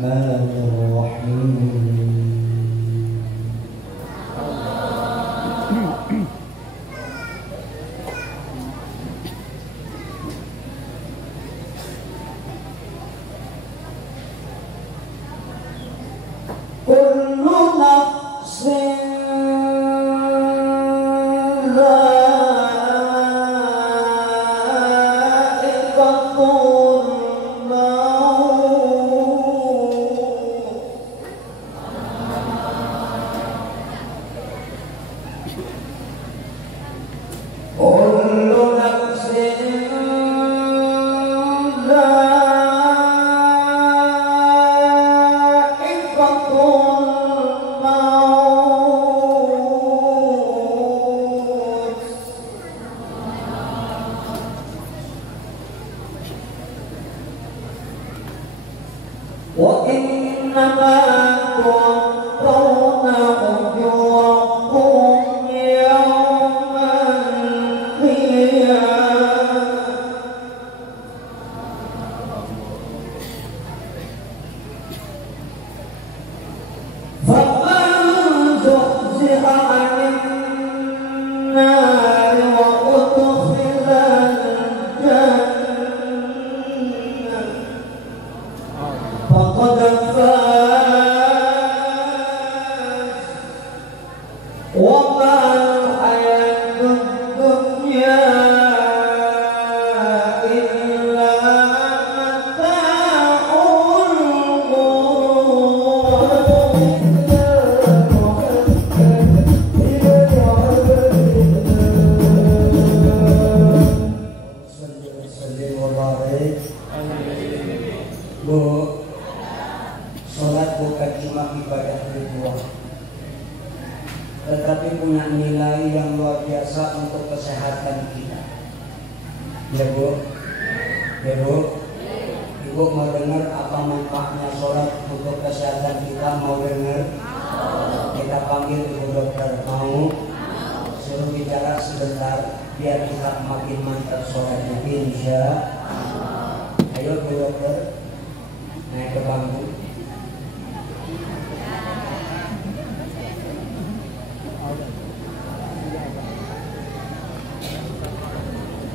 الرحمن الرحيم كل نفس وإنما توفون أجوركم يوم القيامة فمن زحزح عن النار وأدخل الجنة فقد فاز وما الحياة الدنيا إلا متاع الغرور. Sholat bukan cuma ibadah ritual, tetapi punya nilai yang luar biasa untuk kesehatan kita. Ya Bu? Ya Bu? Ibu mau dengar apa manfaatnya sholat untuk kesehatan kita? Mau dengar? Kita panggil Ibu Dokter. Mau? Suruh bicara sebentar biar kita makin mantap sholatnya. Insya Allah. Ayo Bu Dokter, naik ke bangku.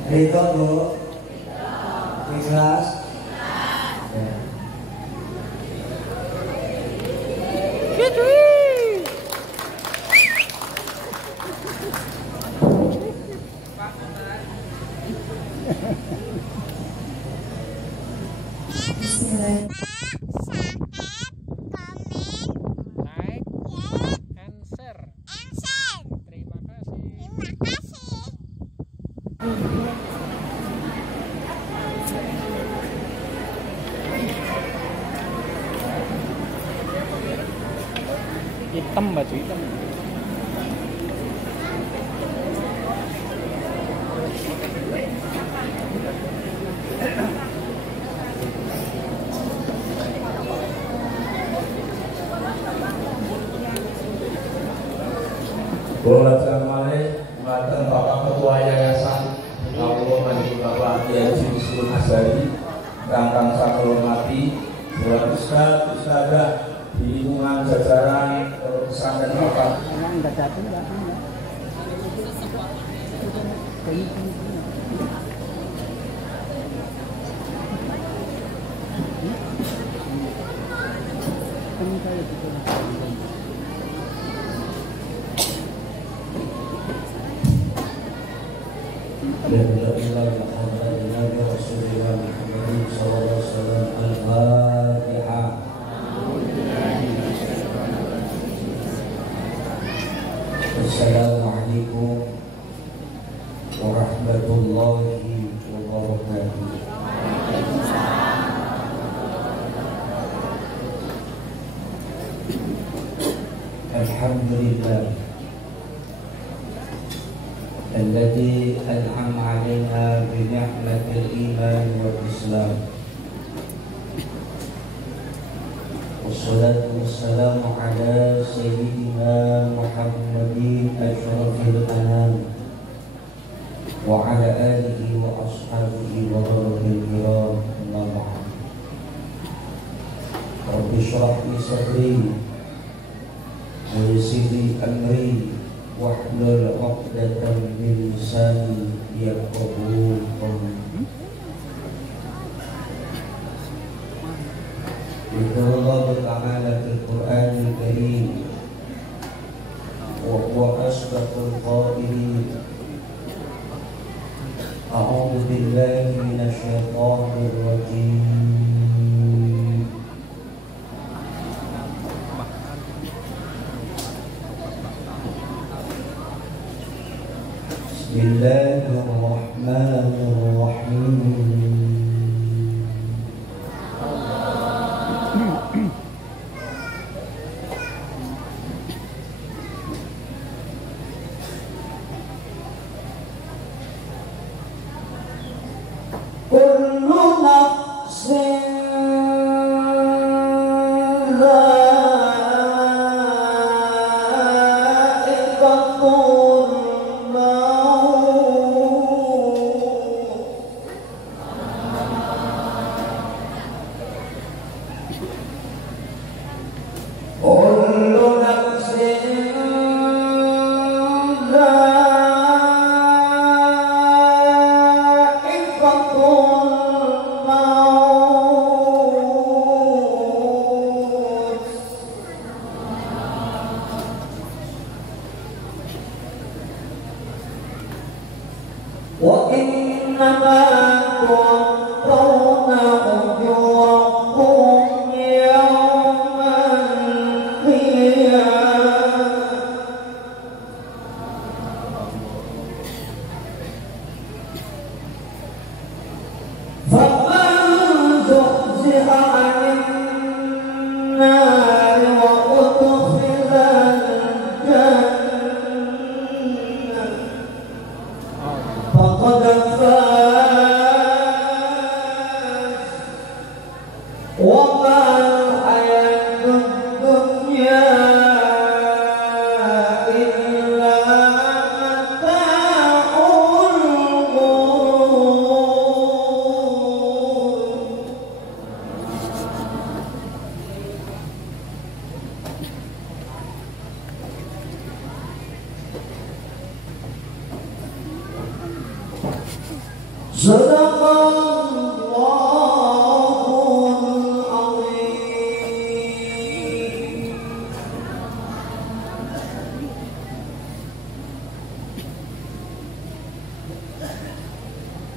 Ridho Bu? Ikhlas? Hitam, baju hitam. Assalamualaikum warahmatullahi Bapak Ketua Yayasan Allah Maju Bapak Kiai Jisul Azari, Kang saya hormati Bapak Ustaz, Ustazah di lingkungan jajaran pesantren Bapak. Assalamualaikum warahmatullahi wabarakatuh. Alhamdulillah alladzi an'ama 'alaina bi ni'matil iman wal islam. Wassalatu wassalamu ala sayyidina Muhammadin asyrafil anam wa ala alihi wa ashabihi wa barakatil kiram. Amma ba'd. Rabbi shrah li sadri wa yassir li amri wahlul 'uqdatam min lisani yafqahu qawli. Allah Ta'ala fil Qur'anil Karim wa huwa asdaqul qailin. A'udzu billahi minasy syaithanir rajim. Bismillahirrahmanirrahim.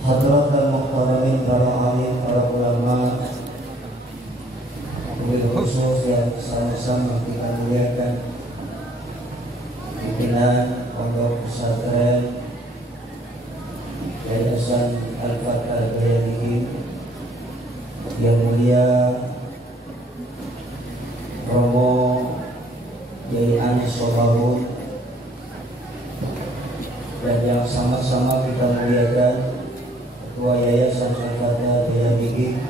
Hadratul muhtaramin, para alim, para ulama, wabil khusus yang sama-sama kita muliakan, pimpinan pondok pesantren Yayasan Al-Fath Al-Bayadiyin yang mulia Romo Yai Anis Sobarun, dan yang sama-sama kita muliakan Ketua Yayasan Al-Fath Al-Bayadiyin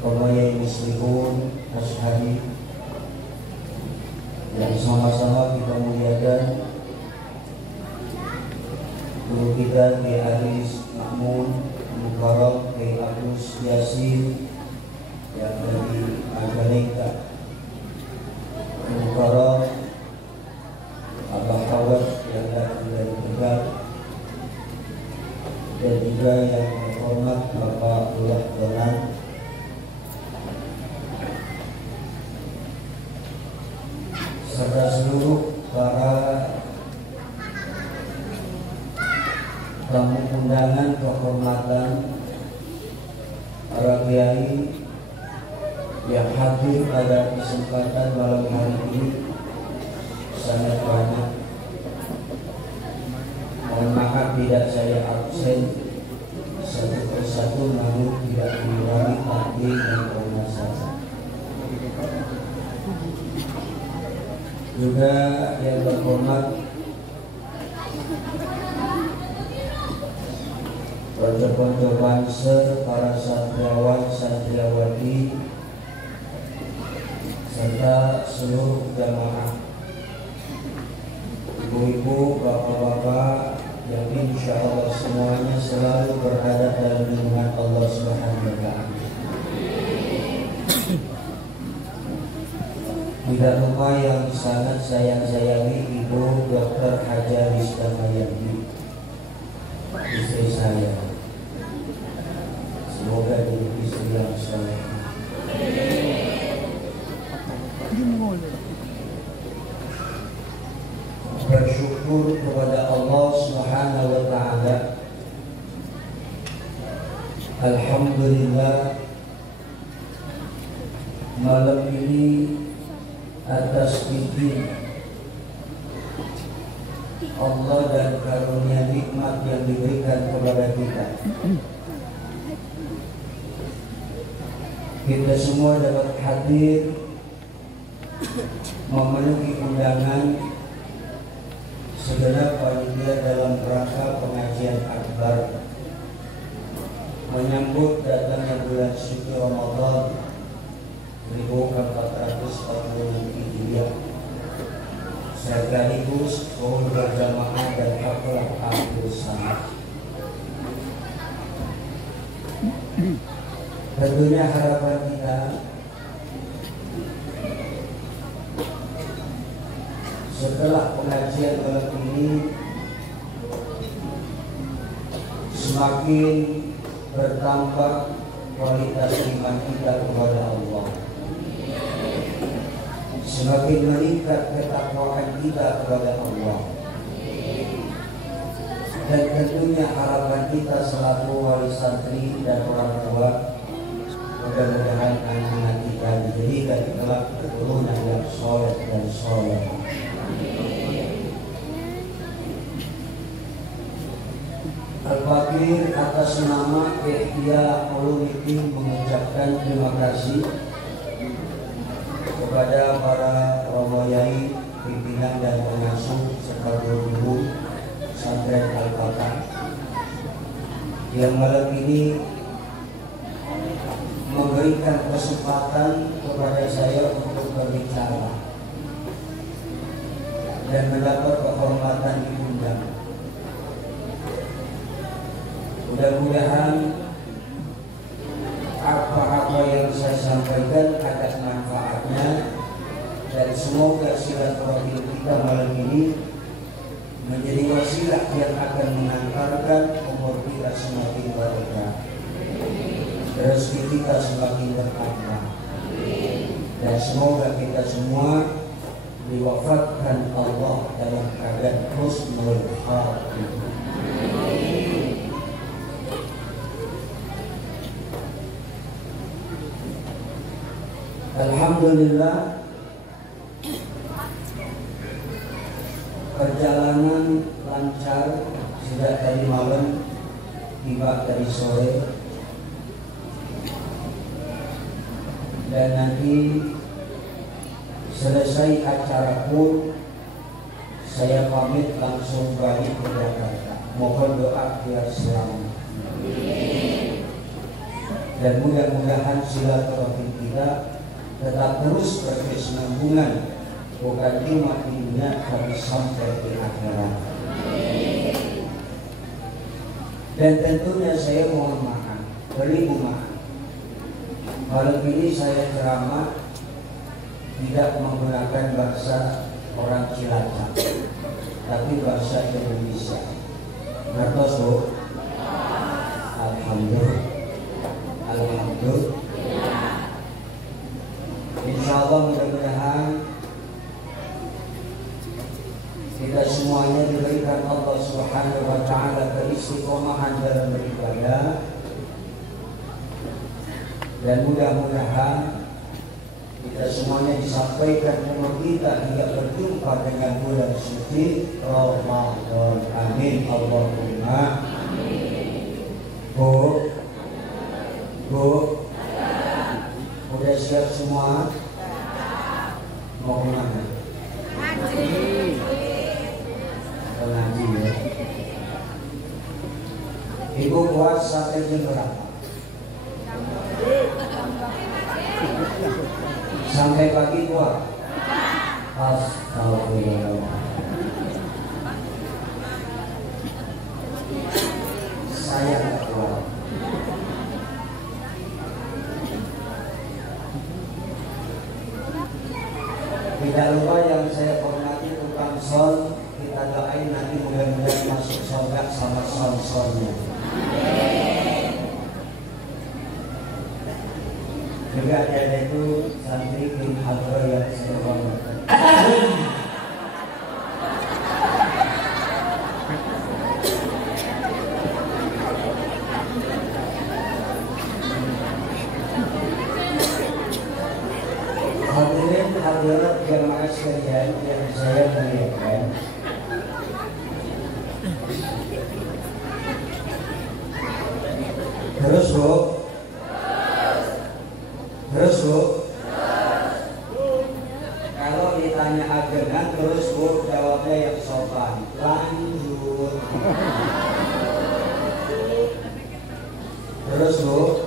Romo Yai Muslimun Ashari, yang sama-sama kita muliakan guru kita Kiai Aris Makmun Mukarram, Kiai Agus Yasin yang dari Majalengka, Mukarram Abah Hawat yang dari Tegal, dan juga yang terhormat Bapak Abdullah Donan, serta seluruh para tamu undangan kehormatan, para kiai yang hadir pada kesempatan malam hari ini sangat banyak. Mohon maaf tidak saya absen satu persatu, namun tidak mengurangi takdir dan kehormatan. Juga yang terhormat konco-konco banser, para santriawan santriawati, serta seluruh jamaah, ibu-ibu, bapak-bapak yang insya Allah semuanya selalu berada dalam lindungan Allah Subhanahu wa Ta'ala. Tidak lupa yang sangat saya sayangi Ibu Dr. Haja Rizda Mayani, istri saya. Semoga jadi istri yang soleh. Bersyukur kepada Allah Subhanahu wa Ta'ala. Alhamdulillah, malam ini atas izin Allah dan karunia nikmat yang diberikan kepada kita semua dapat hadir memenuhi undangan segenap panitia dalam rangka pengajian akbar menyambut datangnya bulan suci Ramadan 1440 Hijriah, sekaligus kaum berjamaah dan haflah akhir sana. Tentunya harapan kita setelah pengajian malam ini semakin bertambah kualitas iman kita kepada Allah, semakin meningkat ketakwaan kita kepada Allah, dan tentunya harapan kita selaku wali santri dan orang tua, mudah-mudahan anak-anak kita dijadikan kelak keturunan yang soleh dan soleh. Al-Fakir atas nama Ihya Ulumuddin mengucapkan terima kasih kepada para romo yai, pimpinan dan pengasuh serta guru pesantren Al-Fatah yang malam ini memberikan kesempatan kepada saya untuk berbicara dan mendapat kehormatan diundang. Mudah-mudahan apa-apa yang saya sampaikan ada manfaatnya, dan semoga silaturahmi kita malam ini menjadi wasilah yang akan mengantarkan umur kita semakin berkah, rezeki kita semakin bertambah, dan semoga kita semua diwafatkan Allah dalam keadaan husnul khatimah. Alhamdulillah, perjalanan lancar sejak tadi malam, tiba dari sore, dan nanti selesai acara pun saya pamit langsung balik ke Jakarta. Mohon doa biar selamat, dan mudah-mudahan silaturahmi kita tetap terus berkesinambungan, bukan cuma di dunia tapi sampai di akhirat. Dan tentunya saya mohon maaf, beribu maaf, malam ini saya ceramah tidak menggunakan bahasa orang Cilacap, tapi bahasa Indonesia. Ngertos Bu? Alhamdulillah. Alhamdulillah. Insya Allah mudah-mudahan kita semuanya diberikan Allah Subhanahu wa Ta'ala keistiqomahan dalam beribadah, dan mudah-mudahan kita semuanya disampaikan umur kita hingga berjumpa dengan bulan suci Ramadan. Amin Allahumma. Bu, udah siap semua? Mau kemana? Ngaji ya. Ibu puas sampai jam berapa? Sampai pagi puas? Astagfirullah. Saya nggak kuat. Tidak lupa yang saya hormati tukang sol, kita doain nanti mudah-mudahan masuk surga sama sol-solnya. Juga ada itu santri bin Hadro yang saya hormati. Hadirin hadirat jamaah sekalian yang saya muliakan. Terus Bu. Kalau ditanya agengan terus Bu, jawabnya yang sopan. Lanjut. Terus Bu.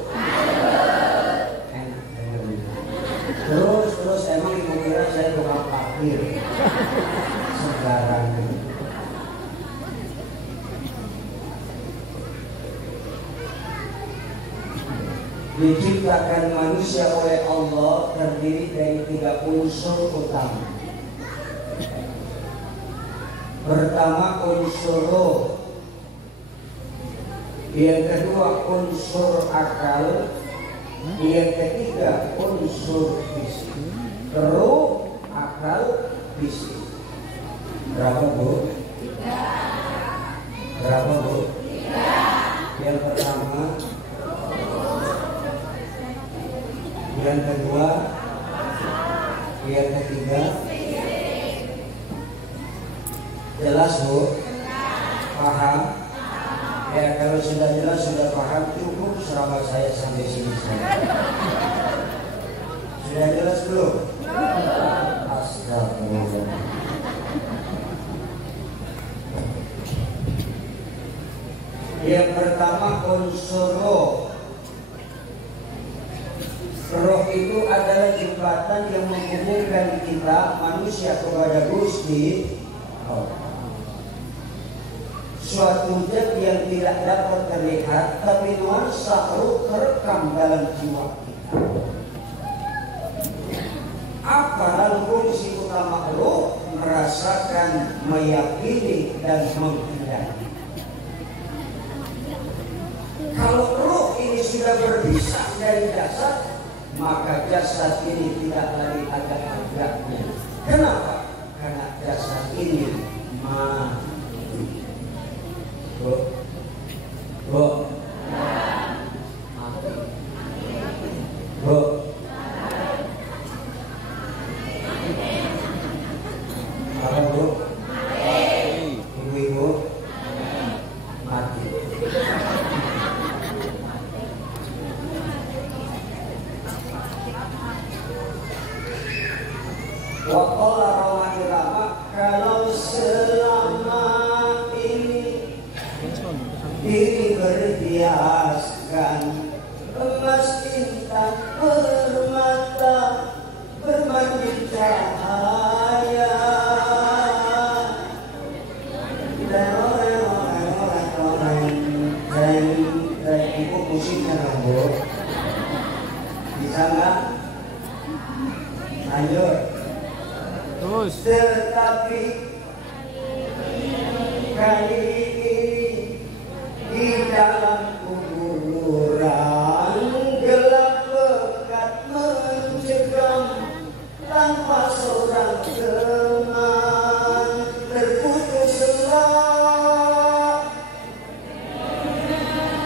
Terus emang ibu kira saya tukang parkir sembarangan. Diciptakan manusia oleh Allah terdiri dari 3 unsur utama. Pertama unsur roh, yang kedua unsur akal, yang ketiga unsur fisik. Roh, akal, fisik. Berapa Bu? 3. Berapa Bu? 3. Yang pertama, yang kedua, yang ketiga. Jelas Bu? Paham? Ya kalau sudah jelas, sudah paham, cukup selama saya sampai sini saja. Sudah jelas belum? Astagfirullah. Yang pertama unsur roh. Roh itu adalah jembatan yang menghubungkan kita manusia kepada Gusti Allah. Suatu zat yang tidak dapat terlihat, tapi nuansa roh terekam dalam jiwa kita. Apa fungsi utama roh? Merasakan, meyakini, dan menghindari. Kalau roh ini sudah berpisah dari jasad, maka jasad ini tidak lagi ada harganya. Kenapa? Karena jasad ini mati. Bu, Bu, Bu, apa Bu? Ibu-ibu mati. Waqala rawahirama, kalau selama ini diri berhiaskan emas intan permata bermandi cahaya, dan ibu musiknya dong Bu, bisa nggak? Lanjut. Terus. Tetapi kali ini di dalam kuburan gelap pekat mencekam, tanpa seorang teman terputuslah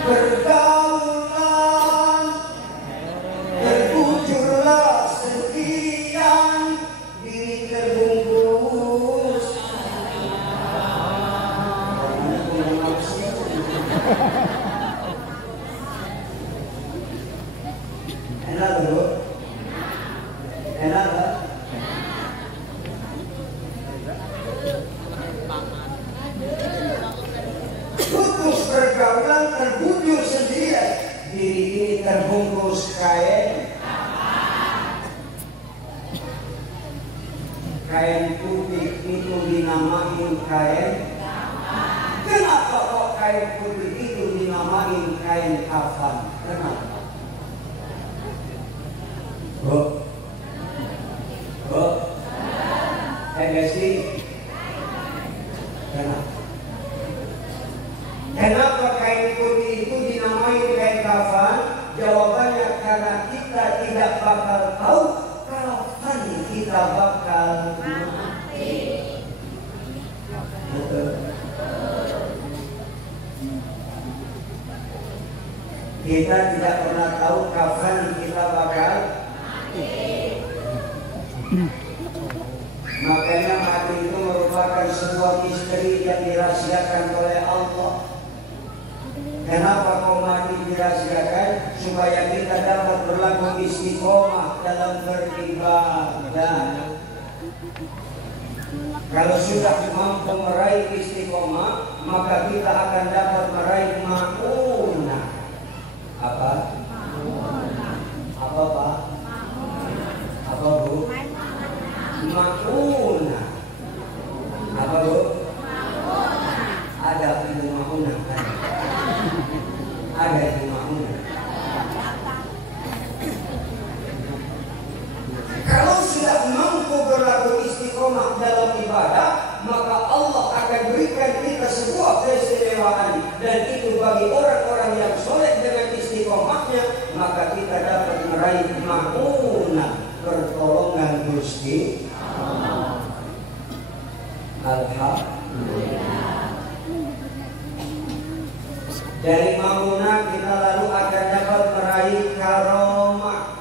pergaulan, terkucurlah sekian diri terbungkus. Enak dulu, enak tak? Putus pergaulan, terbujur sendirian, diri ini terbungkus kain putih itu dinamain kain. Kenapa kok kain putih itu dinamain kain kafan? Kenapa? Bu, Bu, Desi? Kenapa kain putih itu dinamai kain kafan? Jawabannya karena kita tidak bakal tahu kapan kita bakal mati. Betul. Kita tidak pernah tahu kapan kita bakal mati. Makanya mati itu merupakan sebuah misteri yang dirahasiakan oleh Allah. Kenapa kau mati dirahasiakan? Supaya kita dapat berlaku istiqomah dalam beribadah. Kalau sudah mampu meraih istiqomah, maka kita akan dapat meraih ma'unah. Apa? Apa Pak? Apa Bu? Ma'unah. Apa Bu? Ada itu ma'unah kan? Ada itu ma'unah. Kalau sudah mampu berlaku istiqomah dalam ibadah, maka Allah akan berikan kita sebuah keistimewaan, dan itu bagi orang-orang yang soleh dengan istiqomahnya, maka kita dapat meraih ma'unah, pertolongan Gusti Allah. Alhamdulillah. Dari ma'unah kita lalu akan dapat meraih karomah.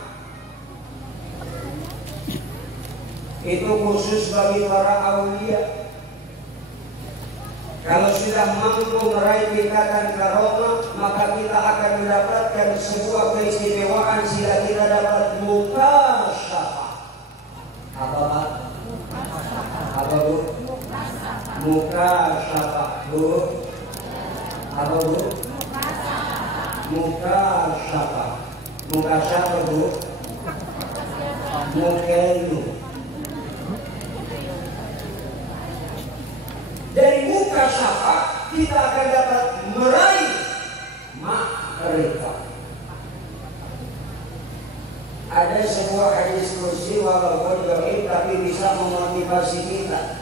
Itu khusus bagi para aulia. Kalau sudah mampu meraih tingkatan karomah, maka kita akan mendapatkan sebuah keistimewaan sehingga kita dapat mukasyafah. Apa Pak? Apa Bu? Mukasyafah Bu. Apa Bu? Mukasyafah. Mukasyafah Bu. Mukelu. Dari mukasyafah kita akan dapat meraih makrifat. Ada sebuah hadis kursi walaupun dhaif tapi bisa memotivasi kita.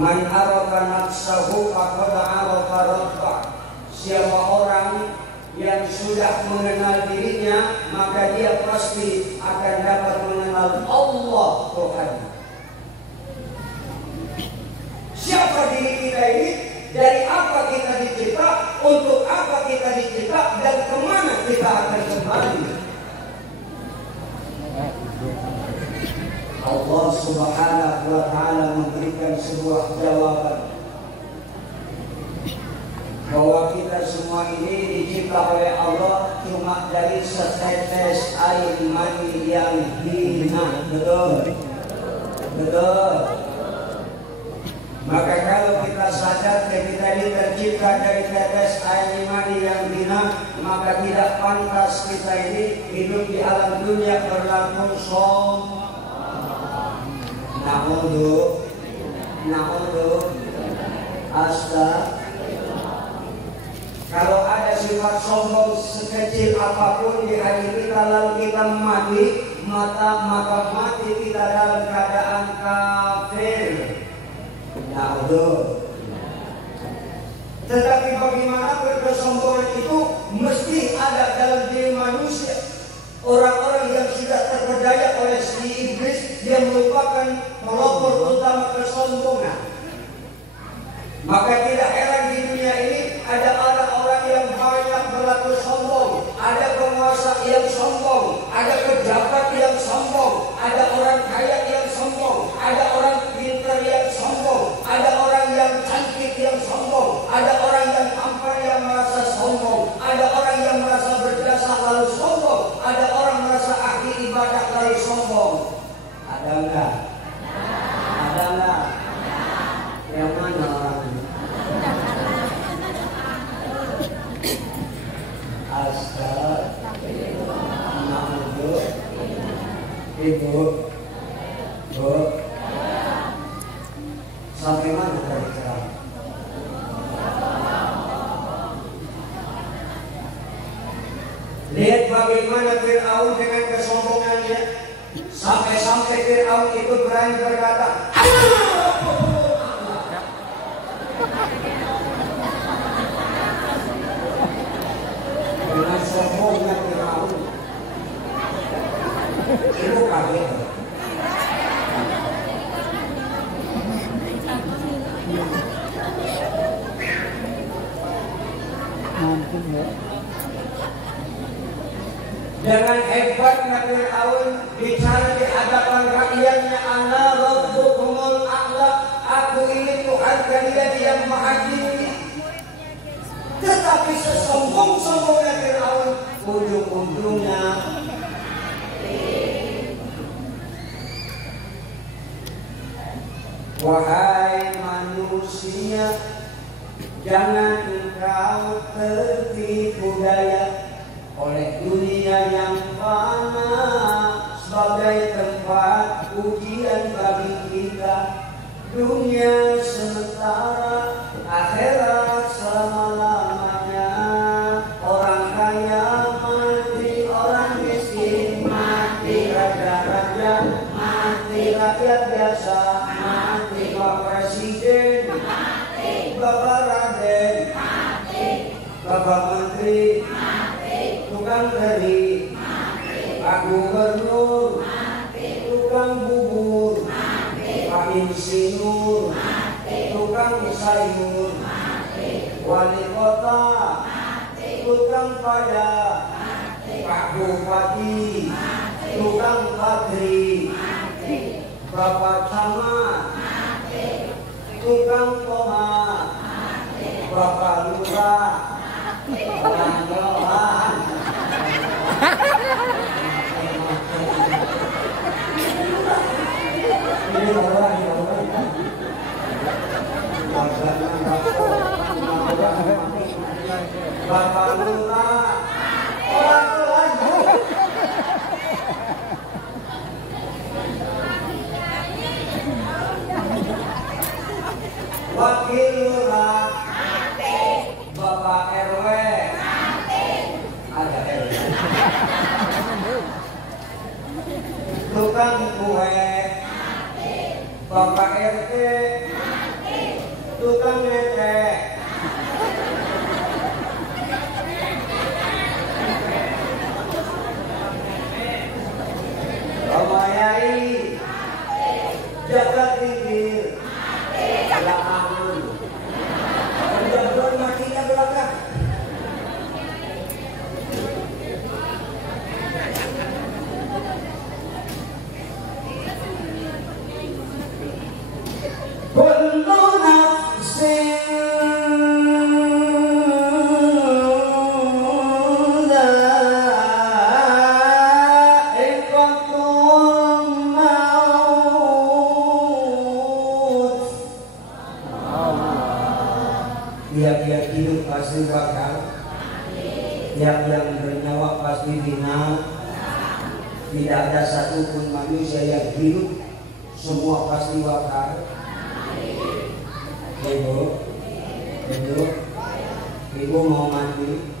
Man arafa nafsahu faqad arafa rabbah. Siapa orang yang sudah mengenal dirinya, maka dia pasti akan dapat mengenal Allah Tuhan. Siapa diri kita ini? Dari apa kita dicipta? Untuk apa kita dicipta? Dan kemana kita akan kembali? Allah Subhanahu wa ta'ala memberikan sebuah jawaban bahwa kita semua ini dicipta oleh Allah cuma dari setetes air mani yang hina. Betul? Betul? Maka kalau kita sadar kita ini tercipta dari tetes air mani yang hina, maka tidak pantas kita ini hidup di alam dunia berlaku sombong. Na'udhu Kalau ada sifat sombong sekecil apapun di hati kita lalu kita mati, maka mati kita dalam keadaan kafir. Na'udhu. Tetapi bagaimanapun kesombongan itu mesti ada dalam diri manusia. Orang-orang yang sudah terperdaya oleh si iblis, dia merupakan pelopor utama kesombongan. Maka tidak heran di dunia ini ada orang-orang yang banyak berlaku sombong, ada penguasa yang sombong, ada pejabat yang sombong, ada orang kaya yang sombong, ada orang pintar yang sombong, ada orang yang cantik yang sombong, ada orang yang tampan yang merasa sombong, ada orang yang merasa berjasa lalu sombong, ada orang merasa ahli ibadah lalu sombong. Ada enggak? Ada enggak? Yang mana orang ini? Astagfirullah. Ibu, Bu, sampai mana tadi ceramah? Lihat bagaimana Fir'aun dengan kesombongannya. Sampai-sampai Fir'aun itu berani berkata, Ibu kaget. Dengan hebatnya Fir'aun bicara di hadapan rakyatnya, ana rabbukumul a'la, aku ini Tuhan kalian yang maha tinggi. Tetapi sesombong-sombongnya Fir'aun, ujung-ujungnya wahai manusia, jangan engkau tertipu daya oleh dunia yang fana sebagai tempat ujian bagi kita. Dunia sementara, akhirat selama-lamanya. Orang kaya mati, orang miskin mati, raja-raja mati, rakyat biasa mati, Pak Presiden mati, Bapak Raden mati, Bapak Menteri mati, tukang gali mati, Pak Gubernur mati, tukang bubur mati, Pak Insinyur mati, tukang sayur mati, wali kota mati, tukang pajak mati, Pak Bupati mati, tukang patri mati, Bapak Camat mati, tukang tomat mati, Bapak Lurah mati, Bapak Johan. Ini orang yang Bapak Lurah, orang lain. Wakil Lurah, Bapak RW, ada RW. Tukang kue, Bapak RT, tukang netek. Bapak Yai, jaga tinggi, jaga aman. Jaga matinya belakang. Kullu nafsin dha'iqatul maut. Tiap-tiap hidup pasti bakal, tiap yang bernyawa pasti final. Tidak ada satupun manusia yang hidup, semua pasti bakal. Ibu mau mandi?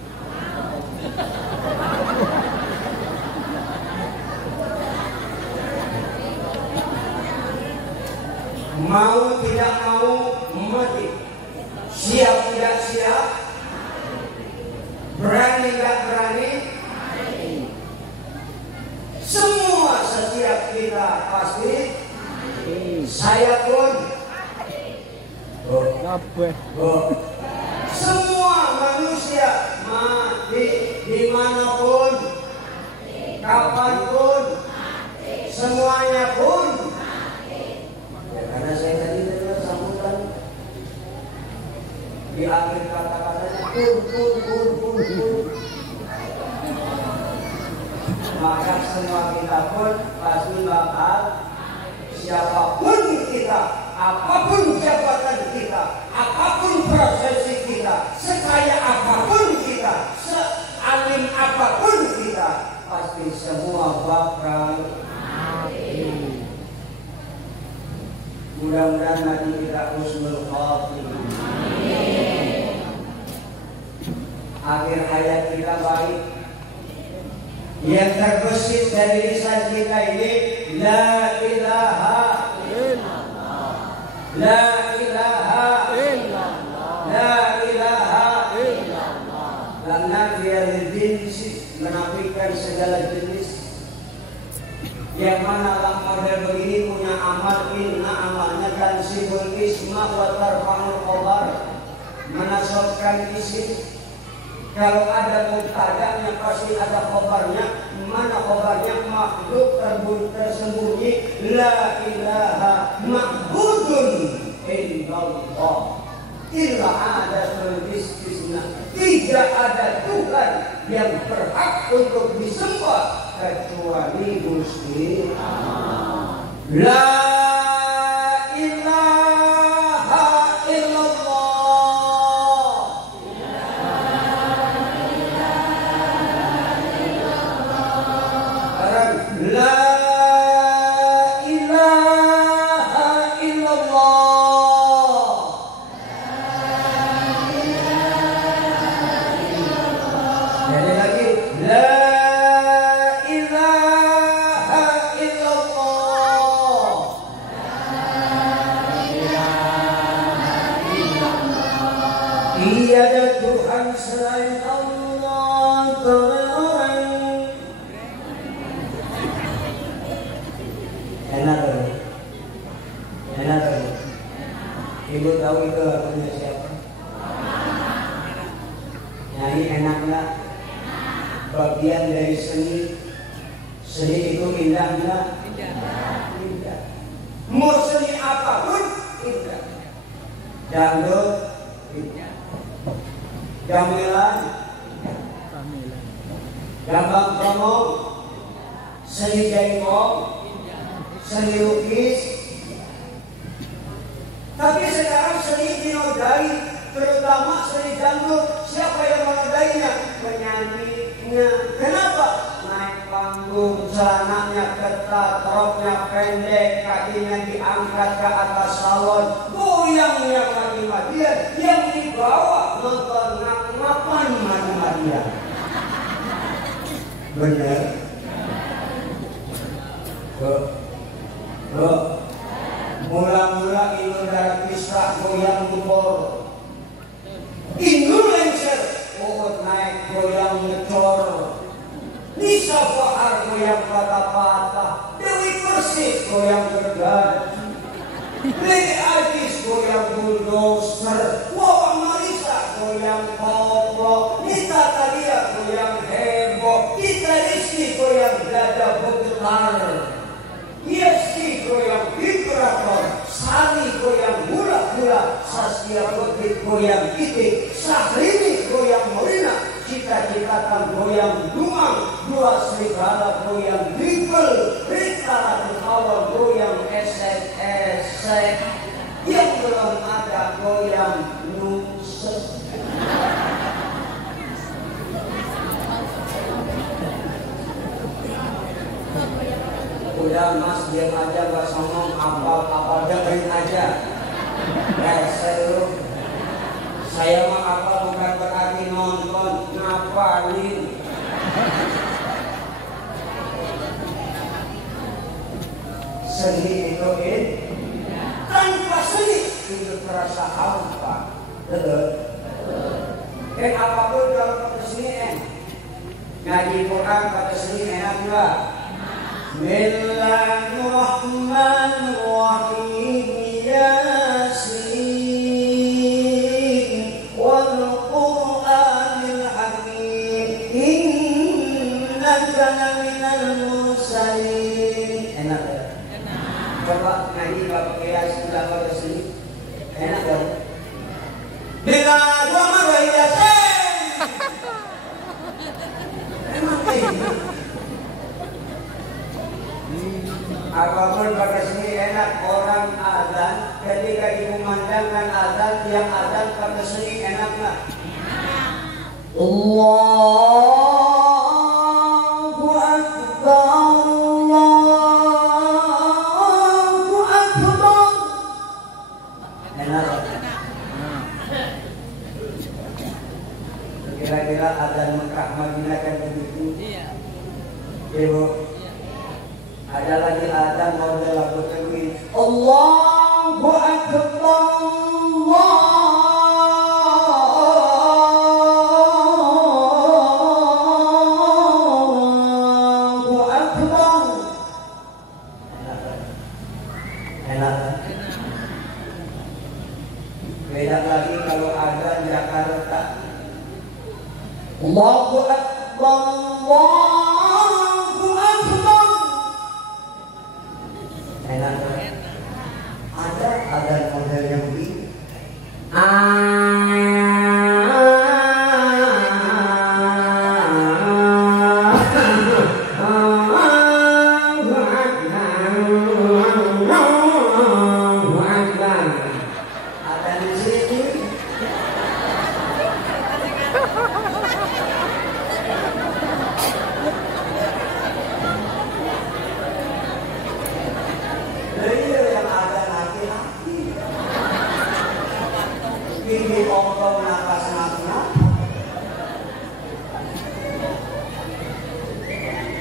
Mau tidak mau mati, siap tidak siap, berani tidak berani, semua setiap kita pasti. Saya pun semua manusia mati, dimanapun, kapanpun, semuanya pun. Karena saya tadi dengar sambutan di akhir kata-katanya pun. Maka semua kita pun pasti bakal, siapapun kita, apapun jabatan kita, apapun profesi kita, sekaya apapun kita, sealim apapun kita, pasti semua bakal mati. Mudah-mudahan nanti kita husnul khotimah. Akhir hayat kita baik. Yang terbesit dari lisan kita ini, la ilaha illallah, la ilaha illallah, la ilaha illallah. Dan nafiya lil jinsi, menafikan segala jenis. Yang mana lah model begini punya amal, inna amalnya dan sibul isma wa tarfa'ul khobar, menasabkan isim. Kalau ada mubtada'nya pasti ada khobarnya. Mana khobarnya? Makhluk tersembunyi. La ilaha ma'budun illallah illa adatul istisna. Tidak ada Tuhan yang berhak untuk disembah kecuali Gusti Allah. La ilaha illallah. La ilaha illallah. Jadi lagi la ilaha illallah. Tiada Tuhan selain Allah. Enak tuh. Enak tuh. Ibu tahu itu lagunya siapa? Nyanyi enak nggak? Bagian dari seni. Seni itu indah nggak? Indah. Mau seni apapun indah. Dangdut indah. Gamelan, gambang kromong, seni jaipong, seni lukis. Tapi sekarang seni dinodai, terutama seni dangdut. Siapa yang menodainya? Penyanyinya. Kenapa? Naik panggung, celananya ketat, roknya pendek, kakinya diangkat ke atas salon, goyangnya mati-matian, yang dibawa nonton ngapan mati-matian. Bener? Mula-mula Inul Daratista goyang jempol, Inul lengser, naik goyang ngecor, Nisa Fahar goyang patah-patah, Dewi Persik goyang gergaji, Lady Ajis goyang bulldozer, Wawa Marisa goyang koplo, Nita Talia goyang heboh, Kita Rizky goyang dada bergetar, Yesi goyang vibrator, Sani goyang hula-hula, Saskia Putih goyang titik, Sahrini goyang morina, Cita-citakan goyang dumang, Dua Serigala goyang dribble, Rita Ratu Awal goyang esek-esek, yang belum ada goyang nusuk. Udah mas, diam aja, gak ngomong apa-apa, dengerin aja. Saya mah apa bukan berarti nonton, ngapalin. Seni itu tanpa seni itu terasa hampa. Betul. Apapun kalau pakai seni enak. Ngaji Quran pakai seni enak juga. Bismillahirrahmanirrahim. Yasin wal Qur'anil Hakim innaka laminal mursalin. Enak ya? Coba ngaji pakai Yasin pakai seni. Enak ya? Bila gua marah Yasin. Emang enak. Apapun pakai seni enak. Orang azan ketika dikumandangkan azan, yang azan pakai seni enak nggak? Allahu Akbar, Allahu Akbar. Enak. Kira-kira azan Mekah Madinah kan begitu? Iya. Ibu. Ada lagi azan model lagu ini. Allahu Akbar, Allahu Akbar. Allahu Akbar, Allahu Akbar. Enak. Ada model yang begini.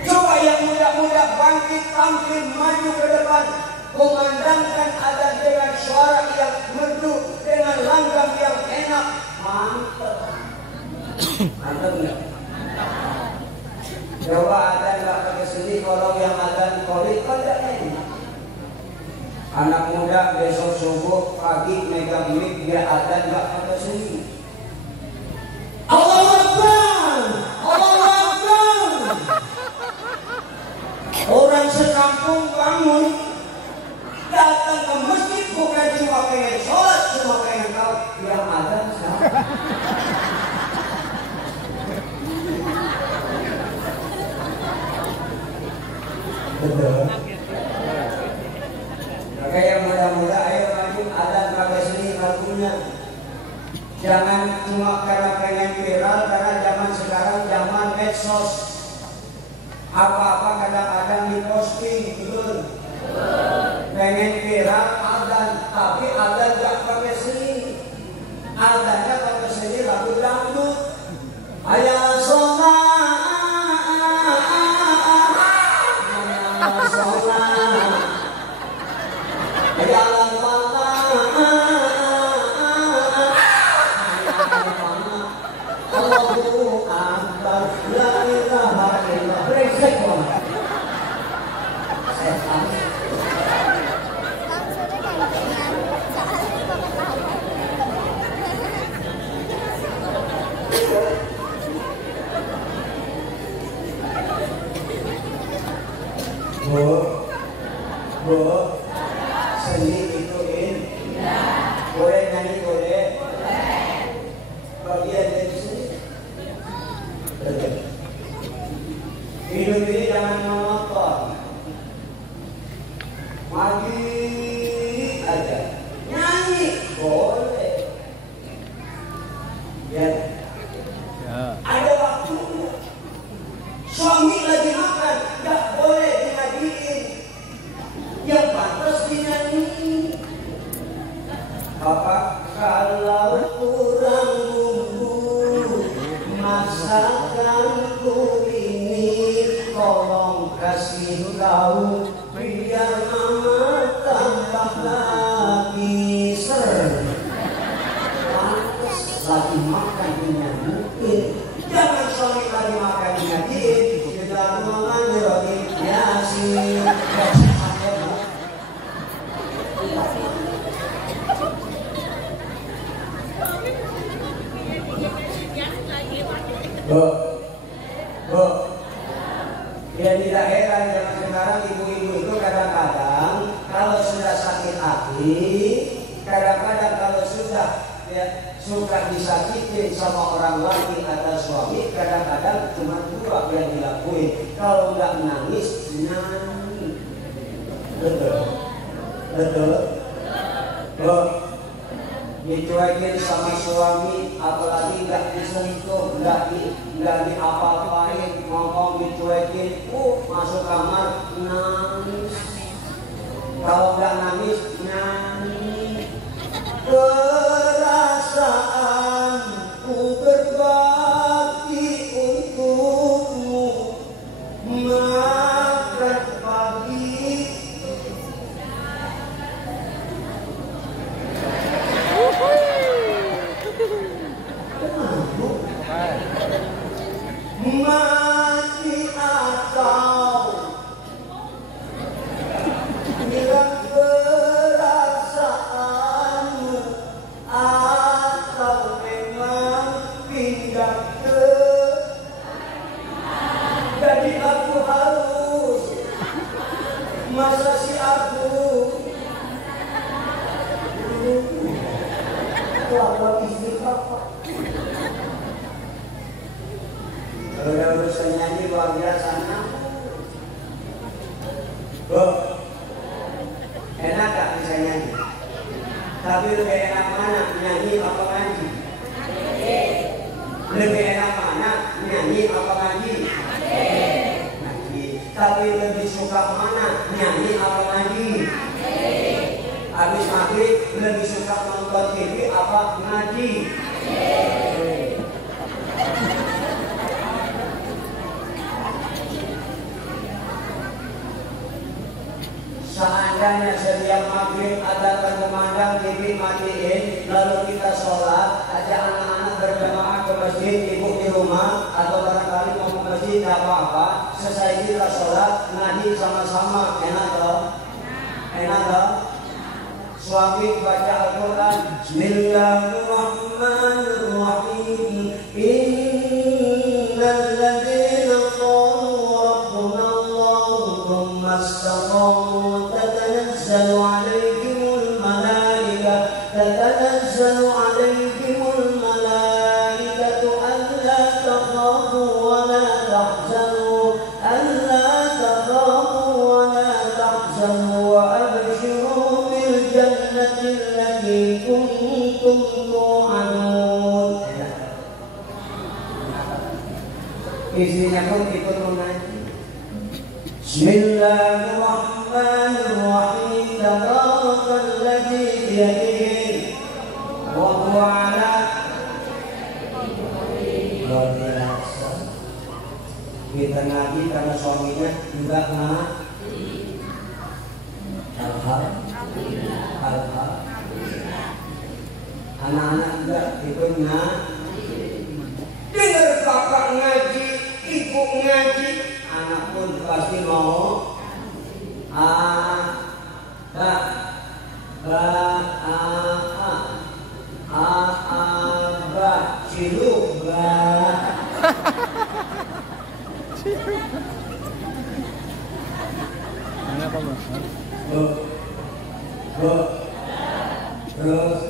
Coba yang muda-muda bangkit tampil maju ke depan, kumandangkan adat dengan suara yang merdu, dengan langgam yang enak. Mantap. Mantap nggak? Coba ada nggak pakai seni, kalau yang ada kolik pada enak. Anak muda besok subuh pagi megang mic dia ada nggak pakai seni. Allahu Akbar, Allahu Akbar. Orang sekampung bangun datang ke masjid bukan cuma pengen sholat, cuma pengen tahu yang ada siapa. Betul. Maka yang muda-muda ayo maju ada pakai seni lagunya. Jangan cuma karena pengen viral, karena zaman sekarang zaman medsos. Apa-apa kadang-kadang diposting, betul. Pengen viral adan, tapi adan gak pakai seni. Adannya pakai seni lagu dangdut. Ayah sholat, ayah sholat, ayah Allahu Akbar, la ilaha illallah. Brengsek banget. Bu, seni itu boleh nyanyi, boleh. Bagian dari sini. Hidup ini jangan monoton. Maju aja. Nyanyi boleh. Ya. Ada waktunya. Suami lagi makan, nggak boleh dinyanyiin. Yang pantas dinyanyiin. Apa kalau kurang bumbu masakanku ini, tolong kasih tahu biar mama tambah lagi ser. Pantas lagi makan dinyanyiin. Jangan suami lagi makan dinyanyiin. Kita menganjurkan Yasin. Bu, ya tidak heran zaman sekarang ibu-ibu itu kadang-kadang kalau sudah sakit hati, kadang-kadang kalau sudah ya, suka disakitin sama orang laki atau suami, kadang-kadang cuma dua yang dilakuin. Kalau nggak nangis, nyanyi. Betul, betul. Bu, dicuekin sama suami, apalagi nggak disentuh, nggak diapa-apain, ngomong dicuekin, masuk kamar nangis. Kalau nggak nangis nyanyi. Perasaanku berbakti untukmu, makan pagi. Mati atau bilang berat Masa si aku kelakuan istri apa? Kalau udah urusan nyanyi luar biasa. Bu, enak gak bisa nyanyi? Tapi lebih enak mana? Nyanyi apa ngaji? Lebih enak mana? Nyanyi apa ngaji? Ngaji. Tapi lebih suka mana? Nyanyi apa ngaji? Habis maghrib lebih suka nonton TV apa ngaji? Seandainya setiap maghrib ada berkumandang TV matiin, lalu kita sholat, ajak anak-anak berjamaah ke masjid, ibu di rumah, atau barangkali mau ke masjid, tidak apa-apa. Selesai kita sholat, ngaji sama-sama, enak toh? Enak toh? Suami baca Al-Quran, Bismillahirrahmanirrahim. Innal ladzina qalu rabbuna Allah thumma istaqamu tatanazzalu alaihimul malaikatu alla takhafu wa la tahzanu wa abshiru bil jannati allati kuntum tu'adun. Istrinya pun ikut mengaji. Bismillahirrahmanirrahim. Tabarakalladzi biyadihi wa huwa ala luar biasa. Kita ngaji karena suaminya juga ngaji. Alhamdulillah. Anak-anak juga ikut ngaji. Dengar bapak ngaji, ibu ngaji, anak pun pasti mau terus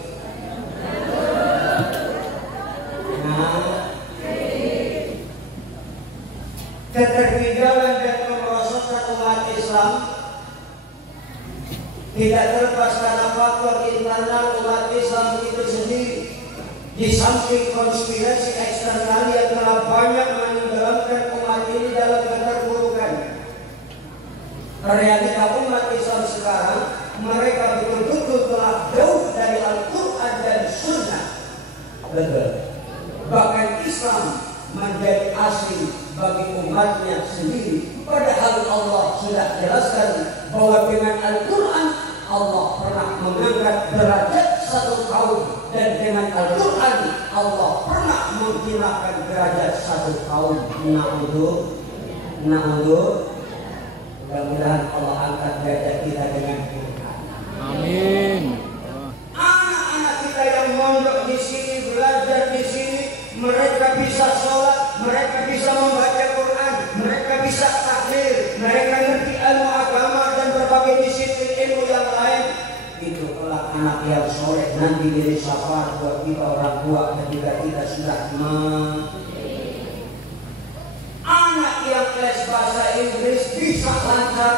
ketertinggalan dan kemerosotan umat Islam tidak terlepas karena faktor internal umat Islam itu sendiri. Di samping konspirasi eksternal yang telah banyak menenggelamkan umat ini dalam keterpurukan, realita umat Islam sekarang, mereka betul-betul telah jauh dari Al-Quran dan Sunnah. Betul. Bahkan Islam menjadi asing bagi umatnya sendiri. Padahal Allah sudah jelaskan bahwa dengan Al-Quran Allah pernah mengangkat derajat satu kaum, dan dengan Al-Quran Allah pernah menghinakan derajat satu kaum. Mudah-mudahan Allah angkat derajat kita dengan Quran. Amin. Anak-anak kita yang mondok di sini, belajar di sini, mereka bisa sholat, mereka bisa membaca Quran, mereka bisa takbir, mereka ngerti ilmu agama dan berbagai disiplin ilmu yang lain. Itu kelak anak yang soleh nanti jadi syafaat buat kita orang tua ketika kita sudah anak yang les bahasa Inggris bisa lancar,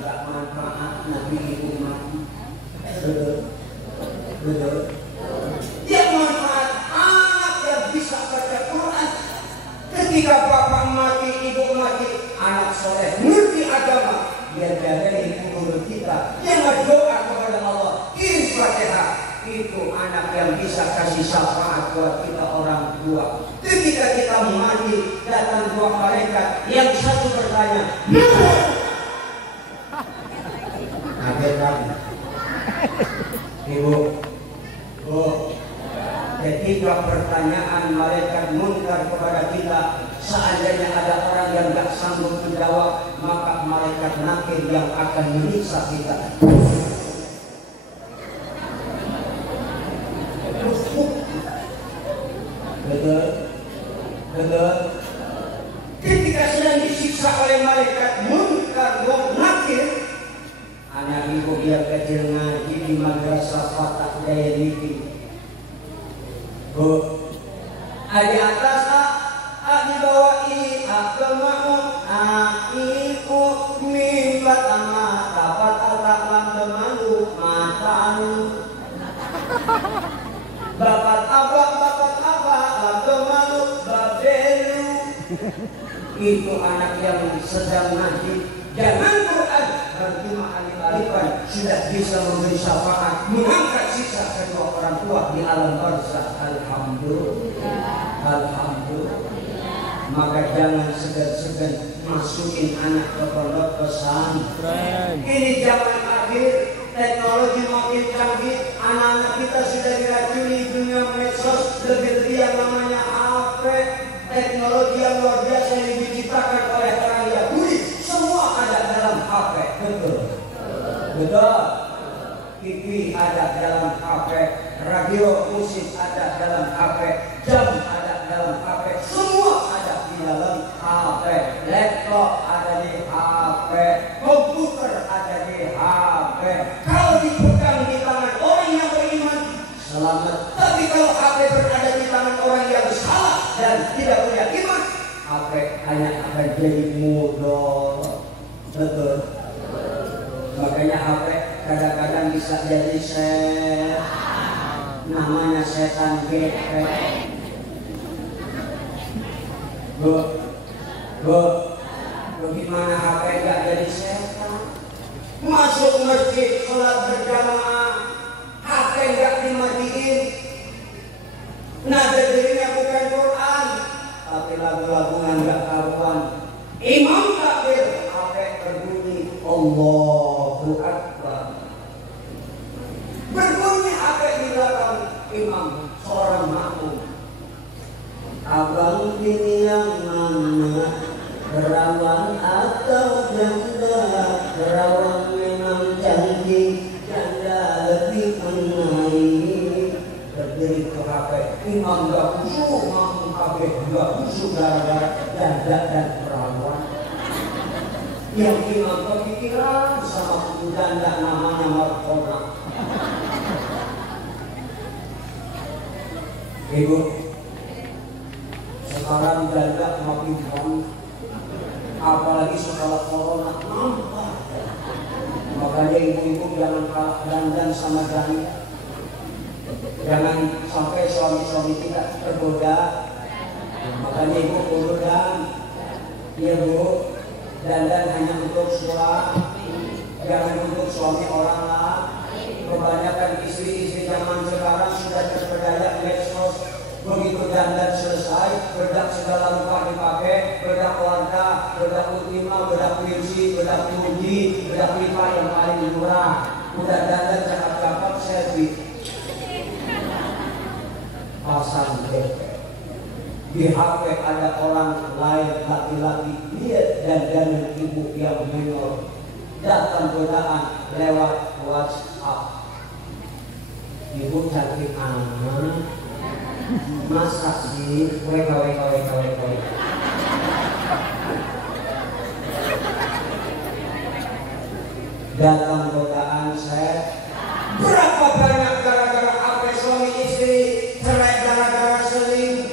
nggak manfaat nanti ibu mati. Betul. Yang manfaat anak yang bisa baca Quran. Ketika bapak mati, ibu mati, anak soleh ngerti agama, dia jaga ibu kita yang berdoa kepada Allah, kirim Fatihah. Itu anak yang bisa kasih syafaat buat kita orang tua. Ketika kita mati, datang dua malaikat, yang satu bertanya, kaget kami, ibu, ketika pertanyaan malaikat munkar kepada kita, seandainya ada orang yang gak sanggup menjawab, maka malaikat nakir yang akan menyiksa kita. Betul. Ketika sedang disiksa oleh malaikat munkar dan nakir, di madrasah Fatah Daya Niki. Bu, di atas di bawah ke makmum ikut mimbat amat dapat ataklan demalu matalu bapak lan demalu babelu. Itu anak yang sedang ngaji jangan Quran berjumlah alif-alifan sudah bisa memberi syafaat mengangkat sisa kedua orang tua di alam barzakh. Alhamdulillah. Maka jangan segan-segan masukin anak ke pondok pesantren. Ini zaman akhir, teknologi makin canggih, anak-anak kita sudah diracuni dunia medsos, lebih yang namanya HP. Teknologi yang luar biasa yang diciptakan oleh orang Yahudi, semua ada dalam HP. Betul. TV ada dalam HP, radio musik ada dalam HP, jam ada dalam HP, semua ada di dalam HP, laptop ada di HP, komputer ada di HP. Kalau dipegang di tangan orang yang beriman, selamat. Tapi kalau HP berada di tangan orang yang salah dan tidak punya iman, HP hanya akan jadi mudah. Betul. Makanya HP kadang-kadang bisa jadi namanya setan gepek. Bagaimana HP gak jadi setan? Masuk masjid sholat berjamaah, HP gak dimatiin. Nada dirinya bukan Quran, tapi lagu-lagu yang gak karuan. Imam takbir, HP berbunyi Allahu Akbar. Berbunyi HP di belakang imam, seorang makmum. Abang ini yang mana? Perawan atau janda? Perawan memang cantik, janda lebih menarik. Berdiri ke HP, imam gak khusyuk, makmum HP gak khusyuk gara-gara janda dan perawan. Yang imam kepikiran sama janda namanya Markona. Ibu, sekarang janda makin banyak, apalagi setelah corona nampak. Makanya ibu-ibu jangan kalah dandan sama janda. Jangan sampai suami-suami kita tergoda. Makanya ibu dan ya bu, dandan hanya untuk suami, jangan untuk suami orang lain. Kebanyakan istri-istri zaman sekarang sudah terpedaya medsos. Begitu dandan selesai, bedak segala rupa dipakai, bedak warna, bedak ultima, bedak Vinci, bedak Muji, bedak Lipa yang paling murah. Udah dandan cakap-cakap selfie, pasang DP. Di HP ada orang lain laki-laki lihat dandanan ibu yang menor, datang godaan lewat WhatsApp. Ibu cantik amat, masa sih weka. Datang godaan saya, berapa banyak gara-gara HP suami istri cerai gara-gara seling.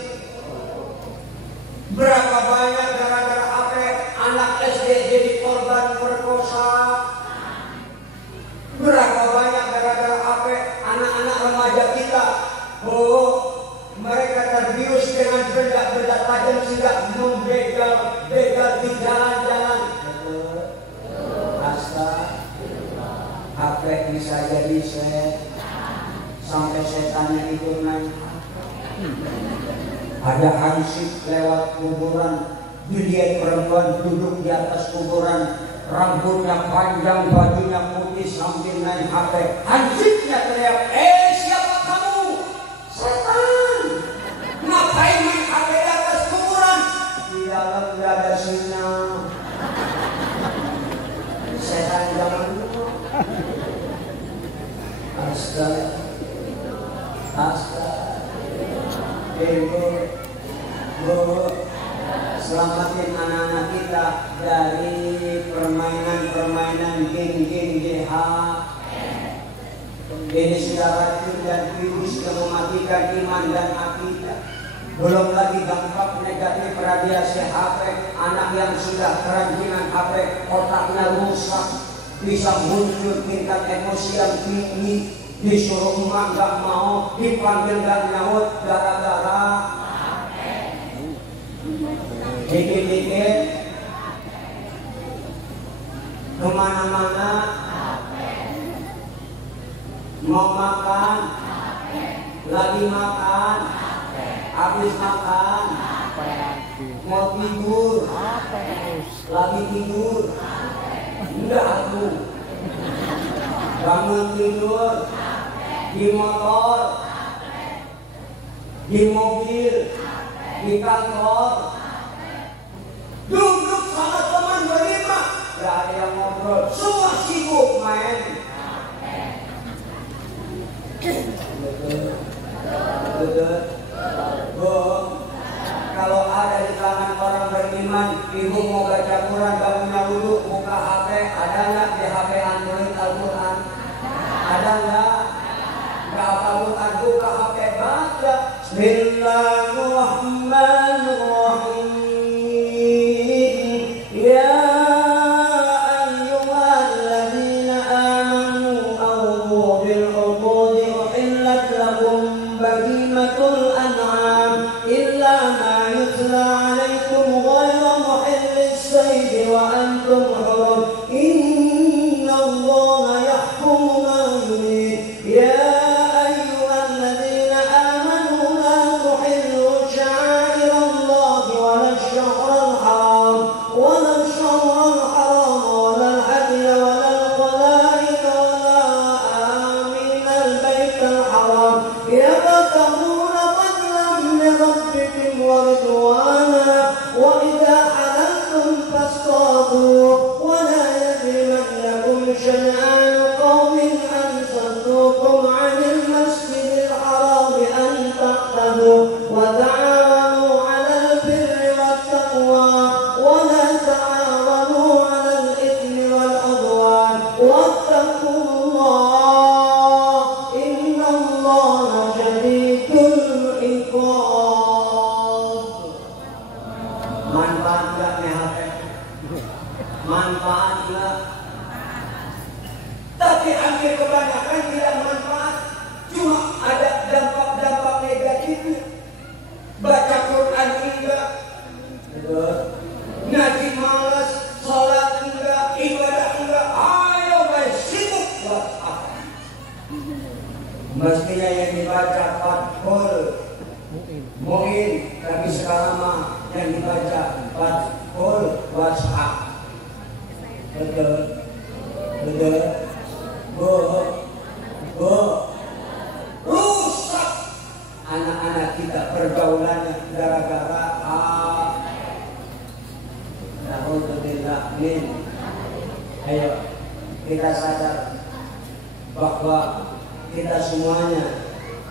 Berapa banyak gara-gara HP anak SD jadi korban perkosa. Berapa banyak gara-gara HP anak-anak remaja kita, mereka terbius dengan benda-benda tajam sehingga membegal di jalan-jalan. HP bisa jadi sampai setannya ikut naik. Ada hansip lewat kuburan, dilihat perempuan duduk di atas kuburan, rambutnya panjang, bajunya putih sambil naik HP. Hansipnya teriak, siapa kamu? Setan! Ngapain main HP di atas kuburan? Di dalam tidak ada sinyal. Setan zaman dulu. Astaga. Selamatin anak-anak kita dari permainan game GH. Ini sudah racun dan virus yang mematikan iman dan akidah. Belum lagi dampak negatif radiasi HP. Anak yang sudah kerajinan HP, otaknya rusak, bisa muncul tingkat emosi yang tinggi. Disuruh emak gak mau, dipanggil gak nyaut gara-gara dikit-dikit kemana-mana mau makan, lagi makan, habis makan, mau tidur, lagi tidur, enggak aku bangun tidur, di motor, di mobil, di kantor, duduk sama teman berlima, gak ada yang ngobrol, semua sibuk main. Betul. Kalau ada di kalangan orang beriman, ibu mau baca Quran, bangunnya wudu, buka HP, ada nggak di HP Android Al-Quran? Ada nggak? Nggak Al-Quran, buka HP baca. Bismillahirrahmanirrahim. Ya mestinya yang dibaca Fathul Mu'in, tapi sekarang mah yang dibaca Fathul WhatsApp. Betul, betul. Rusak anak-anak kita pergaulannya gara-gara ayo kita sadar bahwa kita semuanya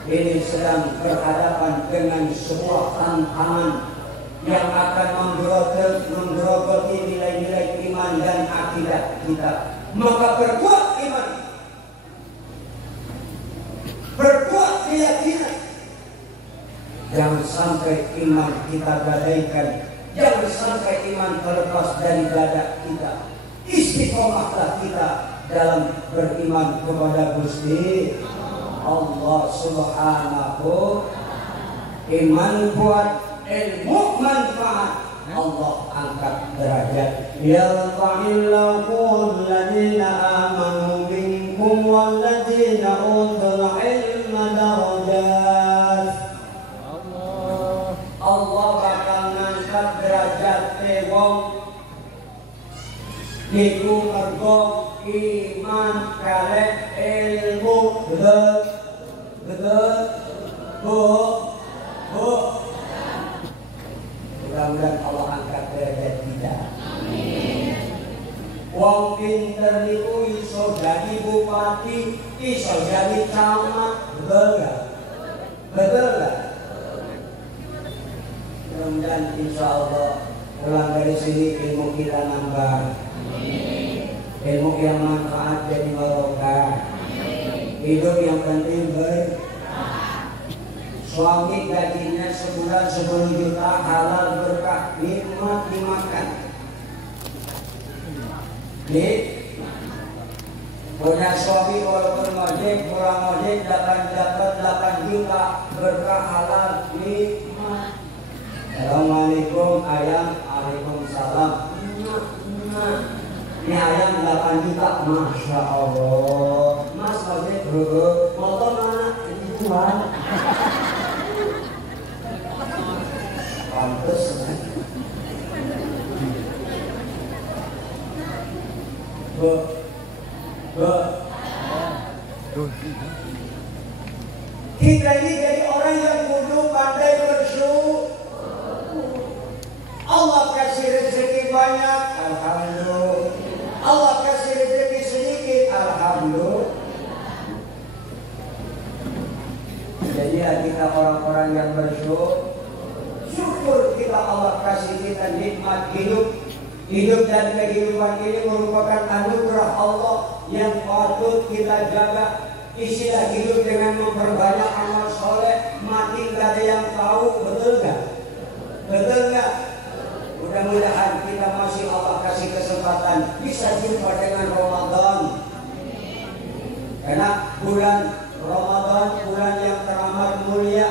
ini sedang berhadapan dengan sebuah tantangan yang akan menggerogoti nilai-nilai iman dan akidah kita. Maka perkuat iman, perkuat keyakinan. Jangan sampai iman kita gadaikan, jangan sampai iman terlepas dari dada kita. Istiqomahlah kita dalam beriman kepada Gusti Allah Subhanahu. Iman kuat, ilmu manfaat, Allah angkat derajat. Yarfa'illahu alladhina amanu minkum walladhina utul ilma darajat. Allah bakal ngangkat derajat wong niku mergo iman kale ilmu. Betul. Mudah-mudahan Allah angkat derajat kita. Wong pinter niku iso jadi bupati, iso jadi camat, betul gak? Betul gak? Mudah-mudahan insya Allah pulang dari sini ilmu kita nambah, ilmu yang manfaat jadi barokah, Hidup yang penting suami gajinya sebulan 10 juta, halal berkah, nikmat dimakan. Punya suami walaupun ngojek, pulang ngojek dapat 8 juta, berkah halal, nikmat. Assalamualaikum ayam, waalaikumsalam. Ini ayam 8 juta, masya Allah. Mas ngojek dulu, motor mana? Ini Tuhan. Pantes kan? Kita ini jadi orang yang kudu pandai bersyukur. Allah kasih rezeki banyak, alhamdulillah. Allah kasih rezeki sedikit, alhamdulillah. Jadi kita orang-orang yang bersyukur. Syukur kita Allah kasih kita nikmat hidup. Hidup dan kehidupan ini merupakan anugerah Allah yang patut kita jaga. Isilah hidup dengan memperbanyak amal soleh. Mati gak ada yang tahu, betul gak? Betul gak? Mudah-mudahan kita masih Allah kasih kesempatan bisa jumpa dengan Ramadan. Karena bulan Ramadan bulan yang teramat mulia.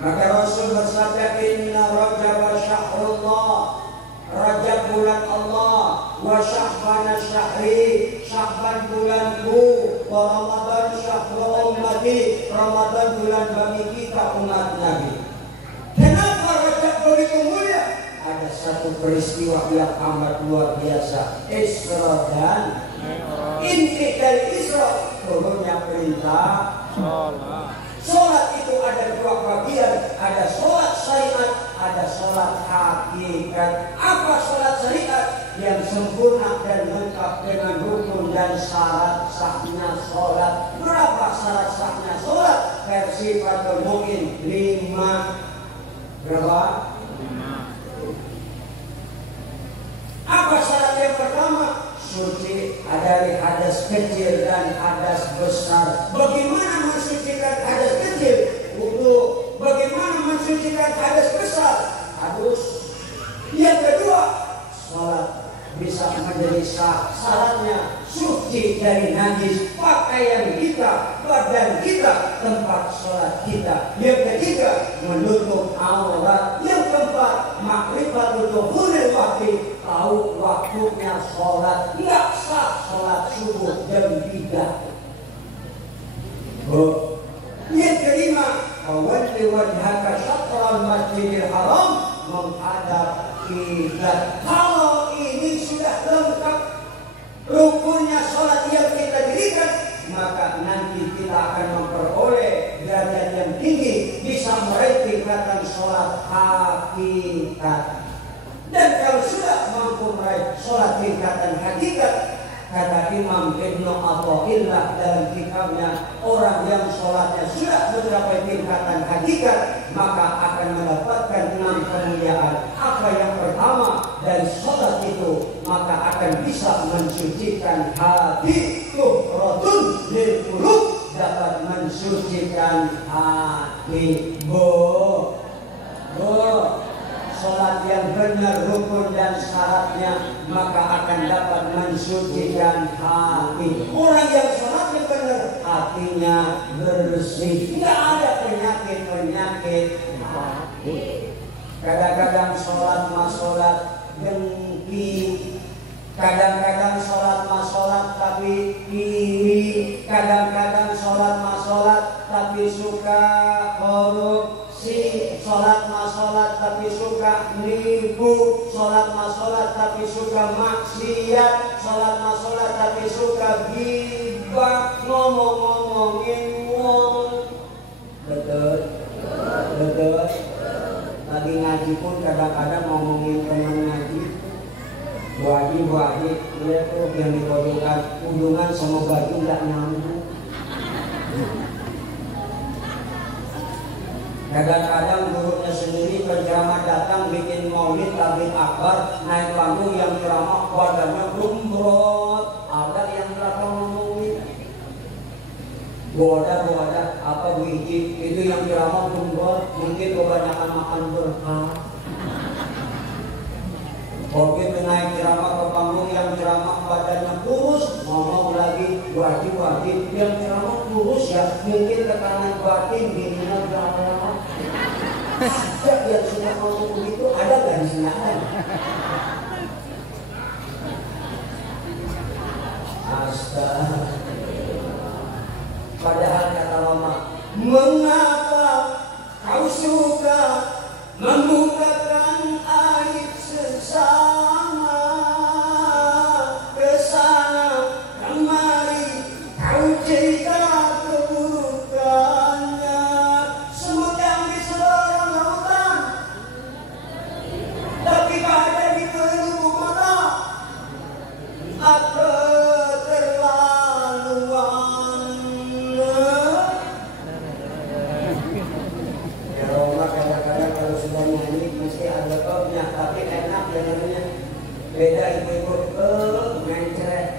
Maka Rasul bersabda, Inna Rajab syahrullah, Rajab bulan Allah, wa Sya'ban syahri, Sya'ban bulanku, wa Ramadan syahrul ummati, Ramadan bulan bagi kita umat Nabi. Kenapa Rajab begitu mulia? Ada satu peristiwa yang amat luar biasa, Isra dan inti dari Isra turunnya perintah sholat itu ada dua bagian, ada sholat syariat, ada sholat hakikat. Apa sholat syariat? Yang sempurna dan lengkap dengan rukun dan syarat sahnya sholat. Berapa syarat sahnya sholat? Versi Fathul Mu'in 5. Berapa? 5. Apa syarat yang pertama? Suci dari hadas kecil dan hadas besar. Bagaimana mensucikan hadas kecil? Wudu. Bagaimana mensucikan hadas besar? Harus. Yang kedua, sholat bisa menjadi sah. Syaratnya suci dari najis pakaian kita, badan kita, tempat sholat kita. Yang ketiga, menutup aurat. Yang keempat, ma'rifatul dukhulil waqti, tahu waktunya sholat. Tidak sah sholat subuh jam 3. Yang kelima, wajhi wajhaka syatral masjidil haram, menghadap kiblat. Kalau ini sudah lengkap rukunnya sholat yang kita dirikan, maka nanti kita akan memperoleh derajat yang tinggi, bisa meraih tingkatan sholat hakikat. Dan kalau sudah mampu meraih sholat tingkatan hakikat, kata Imam Ibnu Athaillah dalam kitabnya, orang yang sholatnya sudah mencapai tingkatan hakikat, maka akan mendapatkan 6 kemuliaan. Apa yang pertama dari sholat itu? Maka akan bisa mensucikan hati, tuhratun lil qulub, dapat mensucikan hati. Sholat yang benar rukun dan syaratnya, maka akan dapat mensucikan hati. Orang yang sholatnya benar, hatinya bersih, tidak ada penyakit-penyakit. Kadang-kadang sholat masolat dengki, kadang-kadang sholat masolat tapi iri, kadang-kadang sholat masolat tapi suka korupsi, sholat masolat tapi suka nipu, sholat masolat tapi suka maksiat, sholat masolat tapi suka gibah, ngomong-ngomongin wong. Betul, betul. Lagi ngaji pun kadang-kadang ngomongin teman ngaji. Bu Haji, dia tuh yang dikodokan hubungan sama baju nggak nyambung. Kadang-kadang gurunya sendiri penceramah datang bikin maulid tabligh akbar, naik panggung yang ceramah badannya gembrot, ada yang berapa ngomongin. Boda apa biji itu yang ceramah kumpul mungkin kebanyakan makan berkah. Kopi naik ceramah ke panggung yang ceramah badannya kurus, ngomong lagi wajib yang ceramah kurus ya mungkin tekanan batin dirinya galak. Ada yang sudah ngomong begitu ada nggak di sini ada? Astaga. Padahal kata mama, mengapa kau suka membukakan aib sesama, kesana kemari kau cerita keburukannya, semut yang di seberang lautan, tapi ada di pelupuk mata, aku terlaluan. Tapi enak ya namanya beda ibu-ibu mencret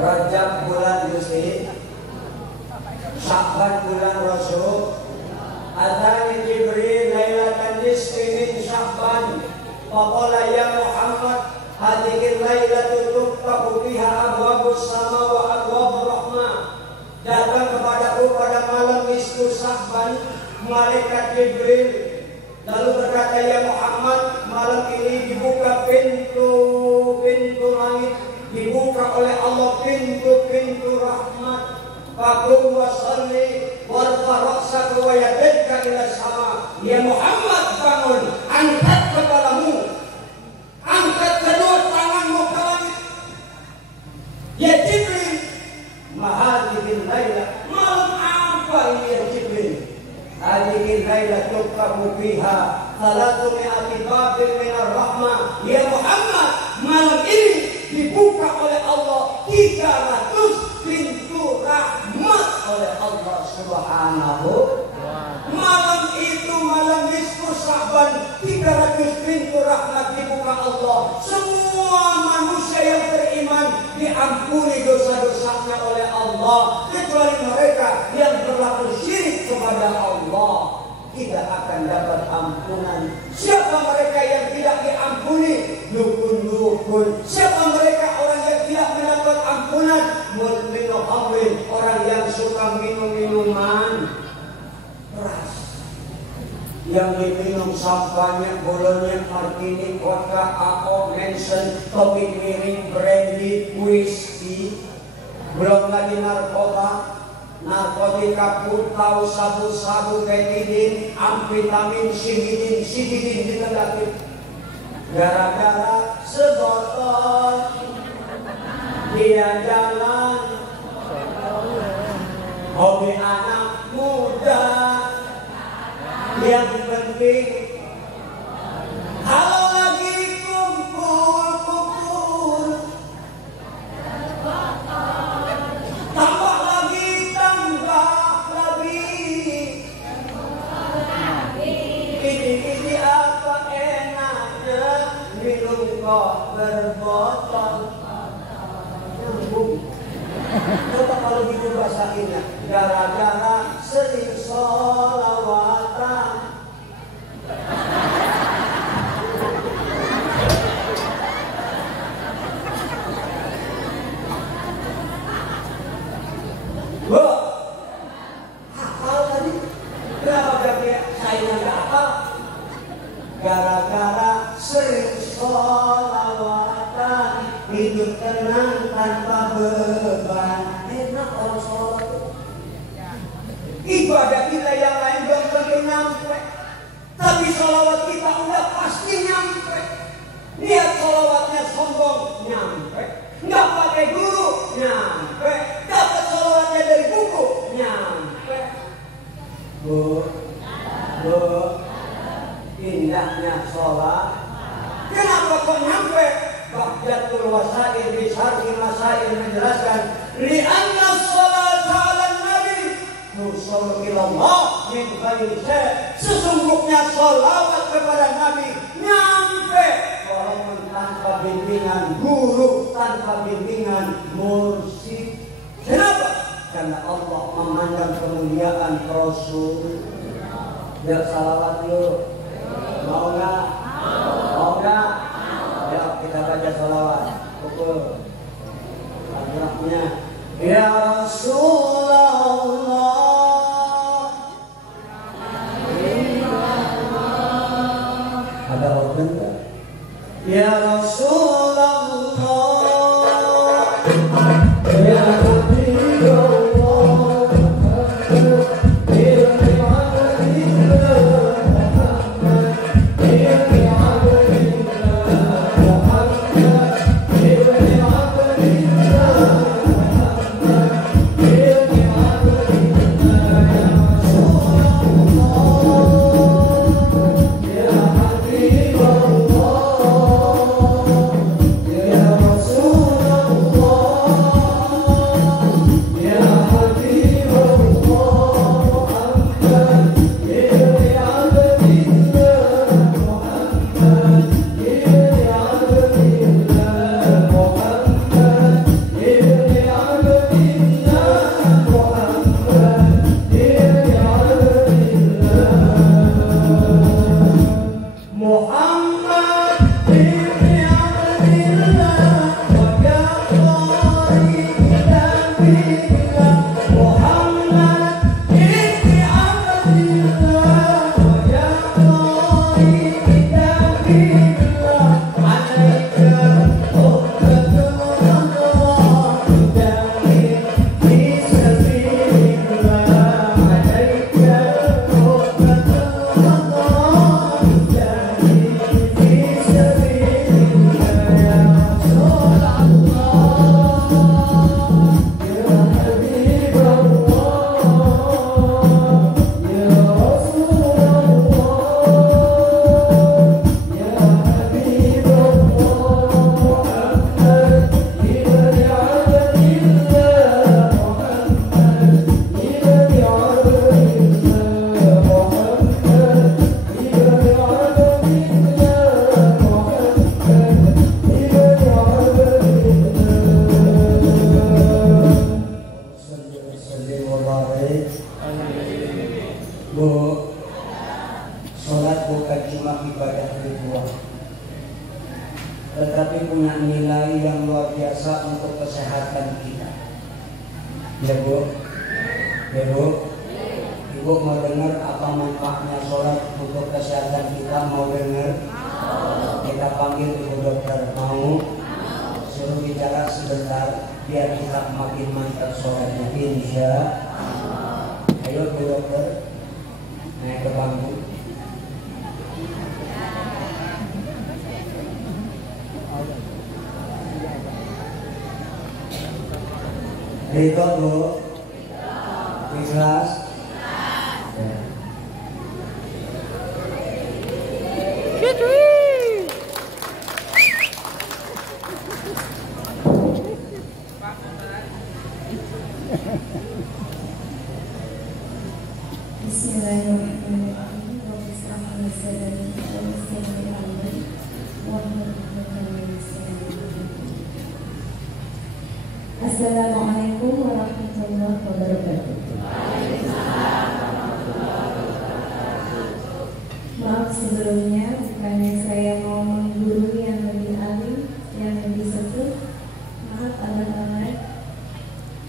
Rajab bulan Yusri Sya'ban bulan Rasul Atani Jibril lailatan nisfi min Sya'ban faqala ya Muhammad hadhihi lailatul tuftahu fiha abwabus sama wa abwabur rahmah. Datang kepadaku pada malam nisfu Sya'ban malaikat Jibril lalu berkata ya Muhammad malam ini dibuka pintu langit, dibuka oleh Allah pintu rahmat. Faqum wa shalli warfa ra'saka wa yadika ila sama. Ya Muhammad bangun, angkat kepalamu, angkat kedua tanganmu ke langit. Ya Jibril, mahadihil layla, malam apa ini ya Jibril? Hadihil layla tuqamu biha salatumi babin minar rahmah. Ya Muhammad, malam ini dibuka oleh Allah 300 pintu rahmat oleh Allah Subhanahu. Malam itu malam nisfu Sya'ban 300 pintu rahmat dibuka Allah. Semua manusia yang beriman diampuni dosa-dosanya oleh Allah kecuali mereka yang berlaku syirik kepada Allah tidak akan dapat ampunan. Siapa mereka yang tidak diampuni? Dukun-dukun. Siapa mereka orang yang tidak mendapat ampunan? Mudminu khamrin, orang yang suka minum minuman keras, yang diminum sampahnya, bolonnya, martini, vodka, AO, Manson, topik miring, brandy, whisky, belum lagi narkotika, putau, sabu-sabu, betidin, amfetamin, sididin ditendaki. Gara-gara sebotol dia jalan, hobi anak muda. Yang penting kalau lagi kumpul tambah lagi ini apa enaknya minum kok berbotol. Coba kalau gitu bahasainnya, gara-gara sering sholawatan. Wah, hafal tadi? Kenapa jadi saya nggak hafal? Gara-gara sering sholawatan, hidup tenang tanpa beban. Enak orang sholat. Ibadah kita yang lain belum tentu nyampe, tapi sholawat kita udah pasti nyampe. Niat sholawatnya sombong nyampe, nggak pakai guru nyampe, dapat sholawatnya dari buku nyampe. Bu, indahnya sholat. Kenapa kok nyampe? Bahjatul wasail bisarhi masail menjelaskan li'anna sholat ala nabi nusul ilallah min ghairi syai'. Sesungguhnya sholawat kepada Nabi nyampe tanpa bimbingan guru, tanpa bimbingan mursyid. Kenapa? Karena Allah memandang kemuliaan Rasul. Biar salawat yuk. Mau nggak? Mau nggak? Ayo kita baca salawat. Pukul. Anaknya. Ya Rasulullah. Ada organ nggak? Ya Rasulullah. Ya tetapi punya nilai yang luar biasa untuk kesehatan kita. Ya Bu, ya Bu, Ibu mau dengar apa manfaatnya sholat untuk kesehatan kita? Mau dengar? Kita panggil Ibu dokter, mau? Suruh bicara sebentar biar kita makin mantap sholatnya. Insya Allah. Ayo Bu dokter, naik ke bangku. Ridho Bu, ikhlas. Assalamualaikum warahmatullahi wabarakatuh. Maaf sebelumnya, bukannya saya mau menggurui yang lebih alim, yang lebih sepuh. Maaf abang-abang.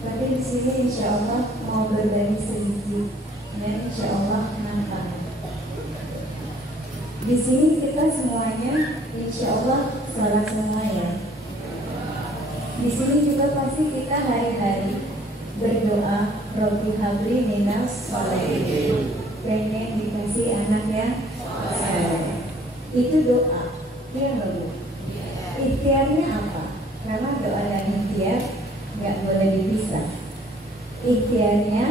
Tapi di sini insya Allah mau berbagi sedikit, ya insya Allah manfaat. Di sini kita semuanya insya Allah salah semua ya. Di sini juga pasti kita hari-hari berdoa, Robbi habli minas sholihin, pengen dikasih anak yang saleh. Itu doa, ya nggak Bu? Ikhtiarnya apa? Karena doa dan ikhtiar nggak boleh dipisah. Ikhtiarnya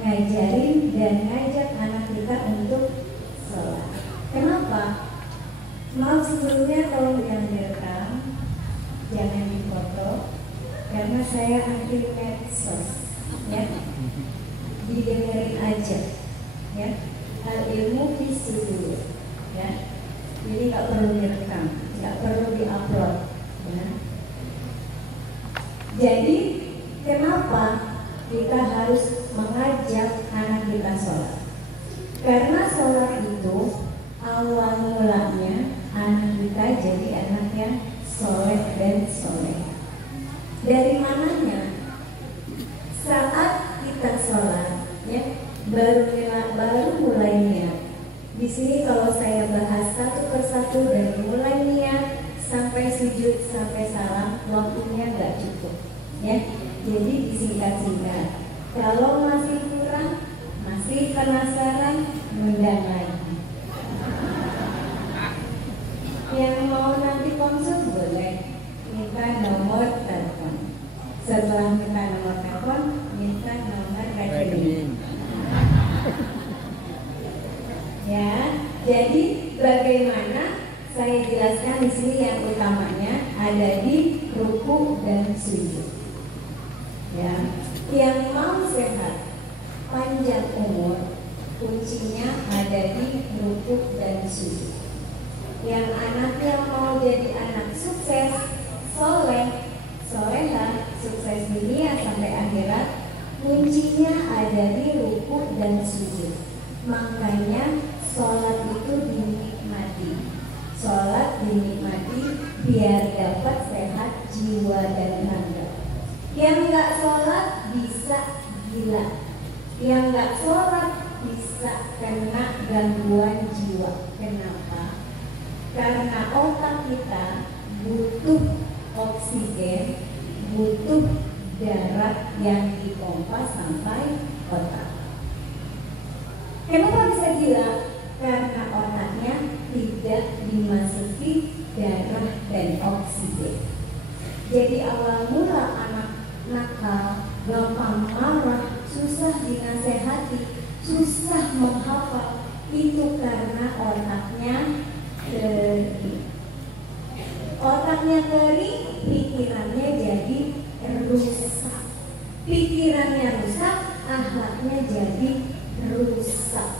ngajarin dan ngajak anak kita untuk sholat. Kenapa? Maaf sebelumnya kalau yang direkam jangan difoto karena saya anti medsos, ya. Didengerin aja, ya. Al ilmu fisudur, ya. Jadi nggak perlu direkam, nggak perlu diupload, bahas satu persatu dari mulai niat sampai sujud sampai salam, waktunya nggak cukup, ya. Jadi disingkat-singkat. Kalau masih kurang, masih penasaran, undang lagi. Yang mau nanti konsul boleh minta nomor telepon. Setelah minta nomor telepon, minta nomor rekening. Ya, jadi bagaimana saya jelaskan di sini yang utamanya ada di ruku dan sujud. Ya, yang mau sehat, panjang umur, kuncinya ada di ruku dan sujud. Yang anaknya mau jadi anak sukses, soleh, soleha, sukses dunia sampai akhirat, kuncinya ada di ruku dan sujud. Makanya sholat itu dinikmati. Sholat dinikmati biar dapat sehat jiwa dan raga. Yang nggak sholat bisa gila. Yang nggak sholat bisa kena gangguan jiwa. Kenapa? Karena otak kita butuh oksigen, butuh darah yang dipompa sampai otak. Kenapa bisa gila? Karena otaknya tidak dimasuki darah dan oksigen. Jadi awal mula anak nakal, gampang marah, susah dinasehati, susah menghafal, itu karena otaknya kering. Otaknya kering, pikirannya jadi rusak. Pikirannya rusak, akhlaknya jadi rusak.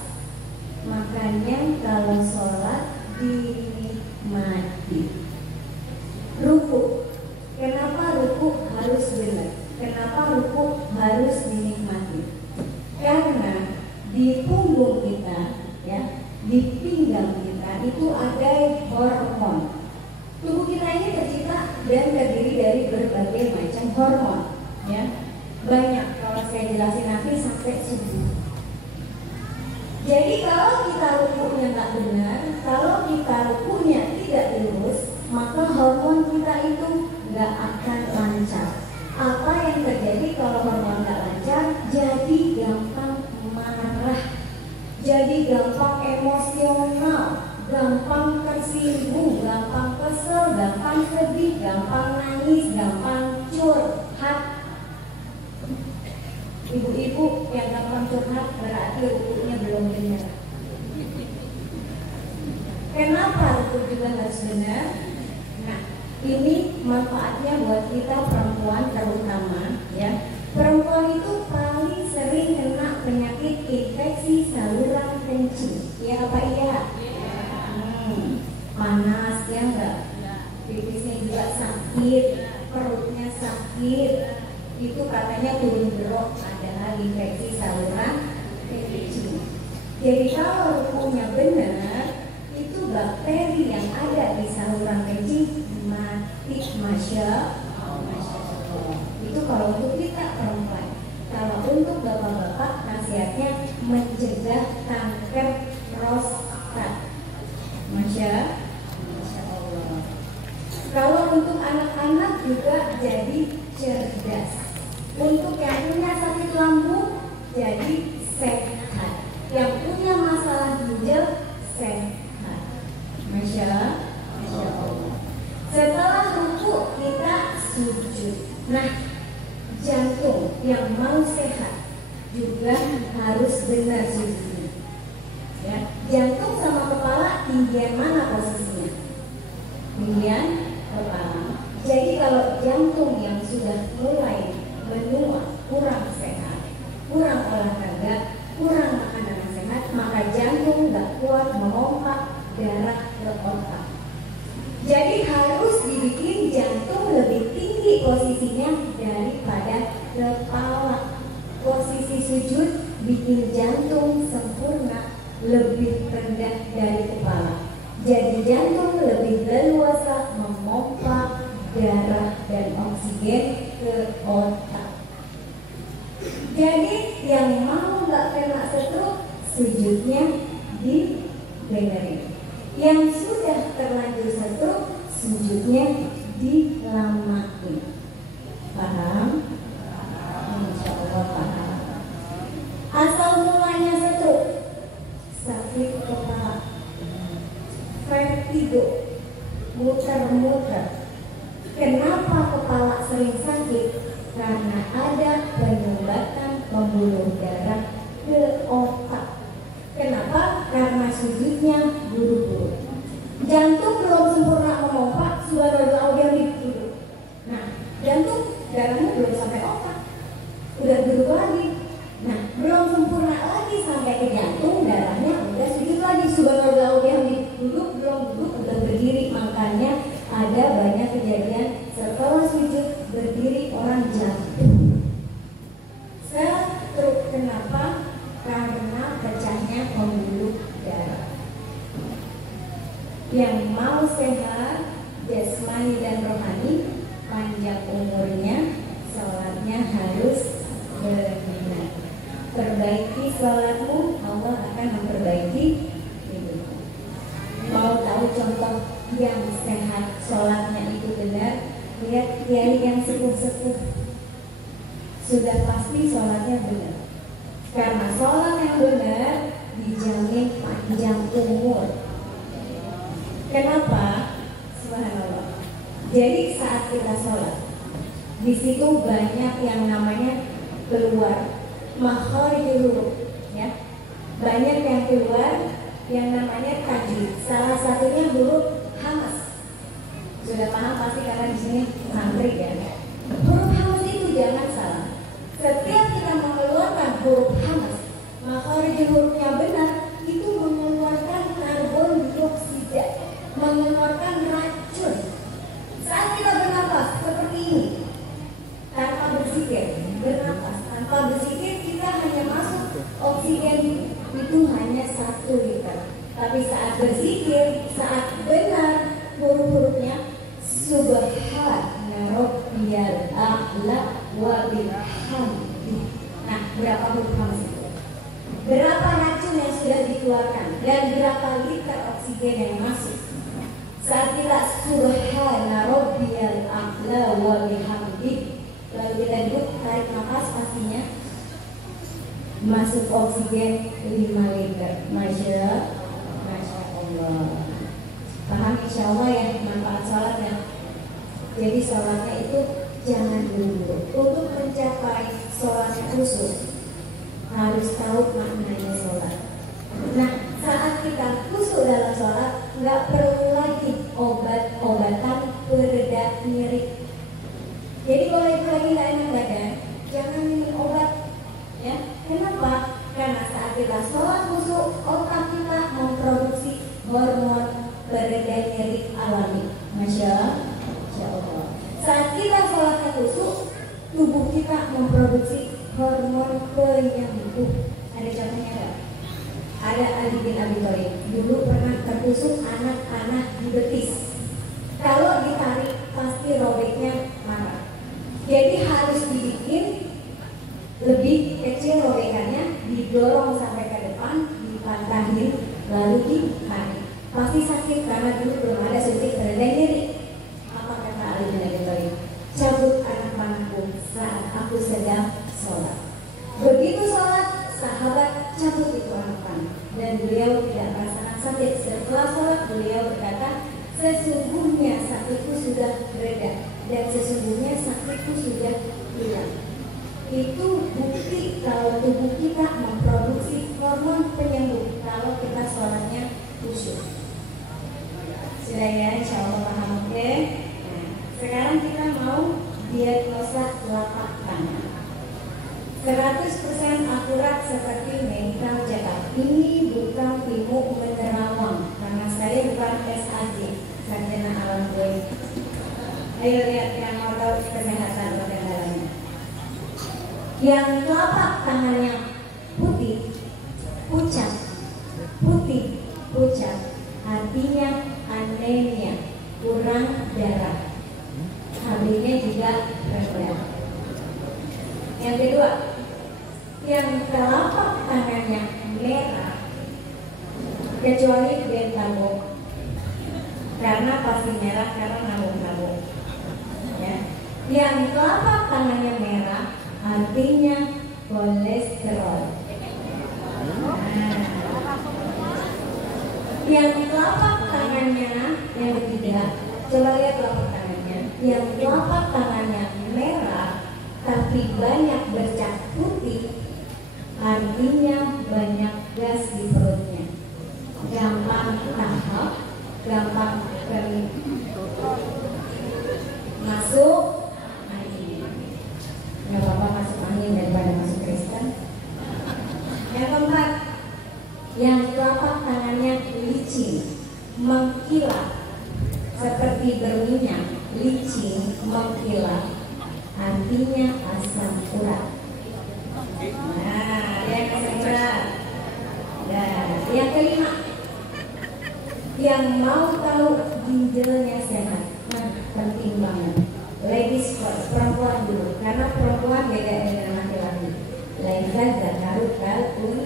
Makanya kalau sholat dinikmati. Ruku, kenapa ruku harus benar? Kenapa ruku harus dinikmati? Karena di punggung kita, ya, di pinggang kita itu ada hormon. Tubuh kita ini tercipta dan terdiri dari berbagai macam hormon, ya. Banyak, kalau saya jelasin nanti sampai subuh. Jadi kalau kita rukunya nggak benar, kalau kita rukunya tidak lurus, maka hormon kita itu nggak akan lancar. Apa yang terjadi kalau hormon nggak lancar? Jadi gampang marah, jadi gampang emosional, gampang tersinggung, gampang kesel, gampang sedih, gampang nangis, gampang curhat. Ibu-ibu yang gampang curhat berarti rukunya belum benar. Kenapa ruku juga harus benar? Nah, ini manfaatnya buat kita perempuan terutama, ya. Perempuan itu paling sering kena penyakit infeksi saluran kencing. Ya apa iya? Panas ya enggak? Pipisnya juga sakit, perutnya sakit. Itu katanya turun berok, adalah infeksi saluran kencing. Jadi kalau rukunya benar, itu bakteri yang ada di saluran kencing mati. Masya Allah. Itu kalau untuk kita perempuan. Kalau untuk bapak-bapak, nasihatnya mencegah kanker prostat. Masya Allah. Kalau untuk anak-anak juga jadi cerdas. Untuk yang punya sakit lambung jadi sehat. Yang punya masalah ginjal sehat. Masya Allah. Setelah ruku kita sujud. Nah, jantung yang mau sehat juga harus benar sujudnya. Ya, jantung sama kepala tinggian mana posisinya? Tinggian kepala. Jadi kalau jantung yang sudah mulai menua, kurang sehat, kurang olahraga, kurang makanan yang sehat, maka jantung nggak kuat memompa darah ke otak. Jadi harus dibikin jantung lebih tinggi posisinya daripada kepala. Posisi sujud bikin jantung sempurna lebih rendah dari kepala. Jadi jantung lebih leluasa memompa darah dan oksigen ke otak. Jadi yang mau nggak kena stroke, sujudnya dibenerin. Yang sudah terlanjur stroke, sujudnya dilamain. Paham? Insya Allah paham. Asal mulanya stroke, sakit kepala, vertigo, muter-muter. Kenapa kepala sering sakit? Karena ada penyumbatan pembuluh darah ke otak. Kenapa? Karena sujudnya buru-buru. Jantung belum sempurna memompa, sudah audio duduk. Nah, jantung darahnya belum sampai otak, udah duduk lagi. Nah, belum sempurna lagi sampai ke jantung, darahnya udah sujud lagi. Sudah audio duduk, belum duduk, udah berdiri. Makanya ada banyak kejadian setelah sujud berdiri orang jatuh. Stroke kenapa? Karena pecahnya pembuluh darah. Yang mau sehat jasmani dan rohani, panjang umurnya, sholatnya harus benar. Perbaiki sholatmu, Allah akan memperbaiki hidupmu. Mau tahu contoh yang sehat sholatnya itu benar? Lihat kiai yang sepuh-sepuh, sudah pasti sholatnya benar. Karena sholat yang benar dijamin panjang umur. Kenapa? Subhanallah. Jadi saat kita sholat, di situ banyak yang namanya keluar makharijul huruf, ya. Banyak yang keluar yang namanya tajwid. Salah satunya huruf hamas. Sudah paham pasti karena di sini santri ya. Huruf hamas itu jangan salah. Setiap kita mengeluarkan huruf hamas, makharijul hurufnya benar, itu mengeluarkan karbon dioksida, mengeluarkan racun. Saat kita bernapas seperti ini, tanpa berzikir, bernapas tanpa berzikir, kita hanya masuk oksigen itu hanya 1 liter. Tapi saat berzikir, saat benar huruf-hurufnya, subhana rabbiyal a'la wa bihamdi. Nah, berapa huruf hamas itu? Berapa racun yang sudah dikeluarkan dan berapa liter oksigen yang masuk? Saat kita subhana rabbiyal a'la wa bihamdi, lalu kita duduk, tarik nafas, pastinya masuk oksigen 5 liter. Masya Allah. Paham insya Allah ya manfaat sholatnya. Jadi sholatnya itu jangan dulu. Untuk mencapai sholatnya khusyuk harus tahu maknanya sholat. Nah, saat kita khusyuk dalam sholat, nggak perlu lagi obat-obatan pereda nyeri. Jadi kalau itu lagi nggak enak badan, jangan minum obat, ya. Kenapa? Karena saat kita sholat khusyuk, otak kita memproduksi hormon pereda nyeri alami. Masya Allah. Saat kita sholatnya khusyuk, tubuh kita memproduksi hormon penyembuh. Ada contohnya nggak? Ada Ali bin Abi Thalib. Dulu pernah tertusuk anak-anak di betis. Kalau ditarik pasti robeknya marah. Jadi harus dibikin lebih kecil robekannya, didorong sampai ke depan, dipantahin, lalu ditarik. Pasti sakit karena dulu belum ada suntik pereda nyeri. Apa kata Ali bin Abi Thalib? Cabut anak panahku saat aku sedang sholat. Begitu sholat, sahabat cabut itu anak panah, dan beliau tidak merasakan sakit. Setelah sholat beliau berkata, sesungguhnya sakitku sudah bereda dan sesungguhnya sakitku sudah hilang. Itu bukti kalau tubuh kita memproduksi hormon penyembuh kalau kita sholatnya khusyuk. Sudah ya, insya Allah paham, oke? Nah, sekarang kita mau diagnosa telapak tangan 100% akurat seperti medical check-up. Ini bukan ilmu menerawang karena saya bukan SAG, sarjana alam goib. Ayo lihat yang mau tahu kesehatan bagian dalamnya. Yang telapak tangannya putih, pucat, putih, pucat, artinya anemia, kurang darah. HB-nya juga rendah. Yang kedua, yang telapak tangannya merah, kecuali bentamo, karena pasti merah karena nabung-nabung. Ya. Yang telapak tangannya merah artinya kolesterol. Nah, yang telapak tangannya yang ketiga, coba lihat telapak tangannya. Yang telapak tangannya merah tapi banyak bercak putih, artinya banyak gas di perutnya, gampang tahap, gampang kering, masuk angin. Nggak apa-apa masuk angin daripada masuk Kristen. Yang keempat, yang telapak tangannya licin, mengkilat seperti berminyak, licin, mengkilat, artinya asam urat. Nah, yang asam urat. Dan yang kelima, yang mau tahu ginjalnya sehat. Nah, penting banget. Ladies first, perempuan dulu, karena perempuan beda dengan laki-laki. Lainkan zakarut kalkun.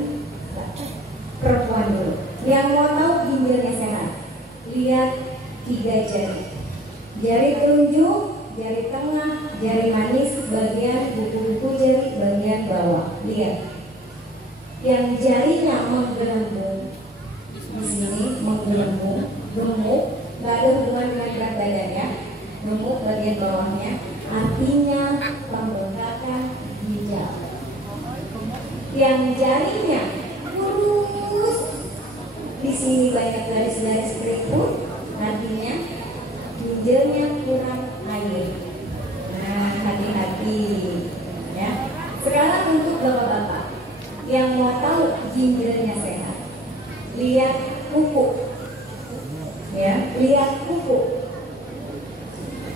Perempuan dulu. Yang mau tahu ginjalnya sehat, lihat 3 jari. Jari telunjuk, jari tengah, jari manis, bagian kuku-kuku jari, bagian bawah. Lihat. Yang jarinya menggelembung, di sini menggelembung, gemuk, nggak ada hubungan dengan berat badannya, gemuk bagian bawahnya, artinya pembengkakan ginjal. Yang jarinya lurus, di sini banyak garis-garis keriput, artinya ginjalnya kurang air. Nah, hati-hati ya. Sekarang untuk bapak-bapak yang mau tahu ginjalnya sehat, lihat kuku ya, lihat kuku,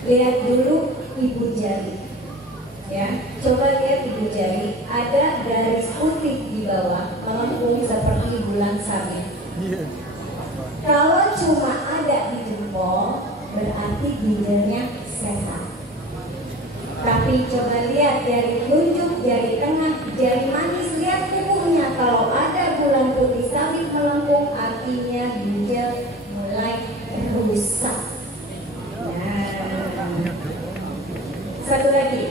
lihat dulu ibu jari ya, coba lihat ibu jari, ada garis putih di bawah melengkung seperti bulan sabit. Kalau cuma ada di jempol berarti ginjalnya sehat. Tapi coba lihat jari telunjuk, jari tengah, jari manis, lihat kukunya. Kalau ada bulan putih sabit melengkung, artinya ginjal mulai rusak. Nah, satu lagi,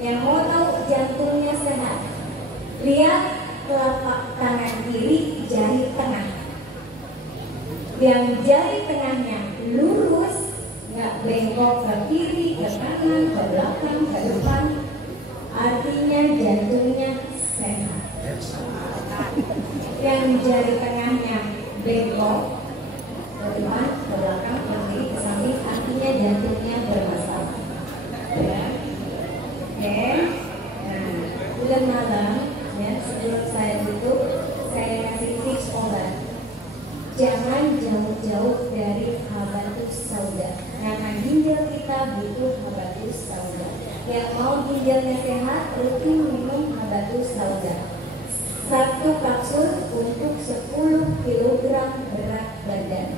yang mau tahu jantungnya sehat, lihat telapak tangan kiri, jari tengah. Yang jari tengahnya lurus, nggak bengkok ke kiri, ke kanan, ke belakang, ke depan, artinya jantungnya sehat. Yang jari tengahnya bengkok ke depan, ke belakang, ke kiri, ke samping, artinya jantungnya bermasalah. Ya. Oke. Nah, bulan malam ya, sebelum saya tutup, saya kasih tips obat. Jangan jauh-jauh dari habatus sauda, karena ginjal kita butuh habatus sauda. Yang mau ginjalnya sehat, rutin minum habatus sauda. 1 kapsul untuk 10 kg berat badan.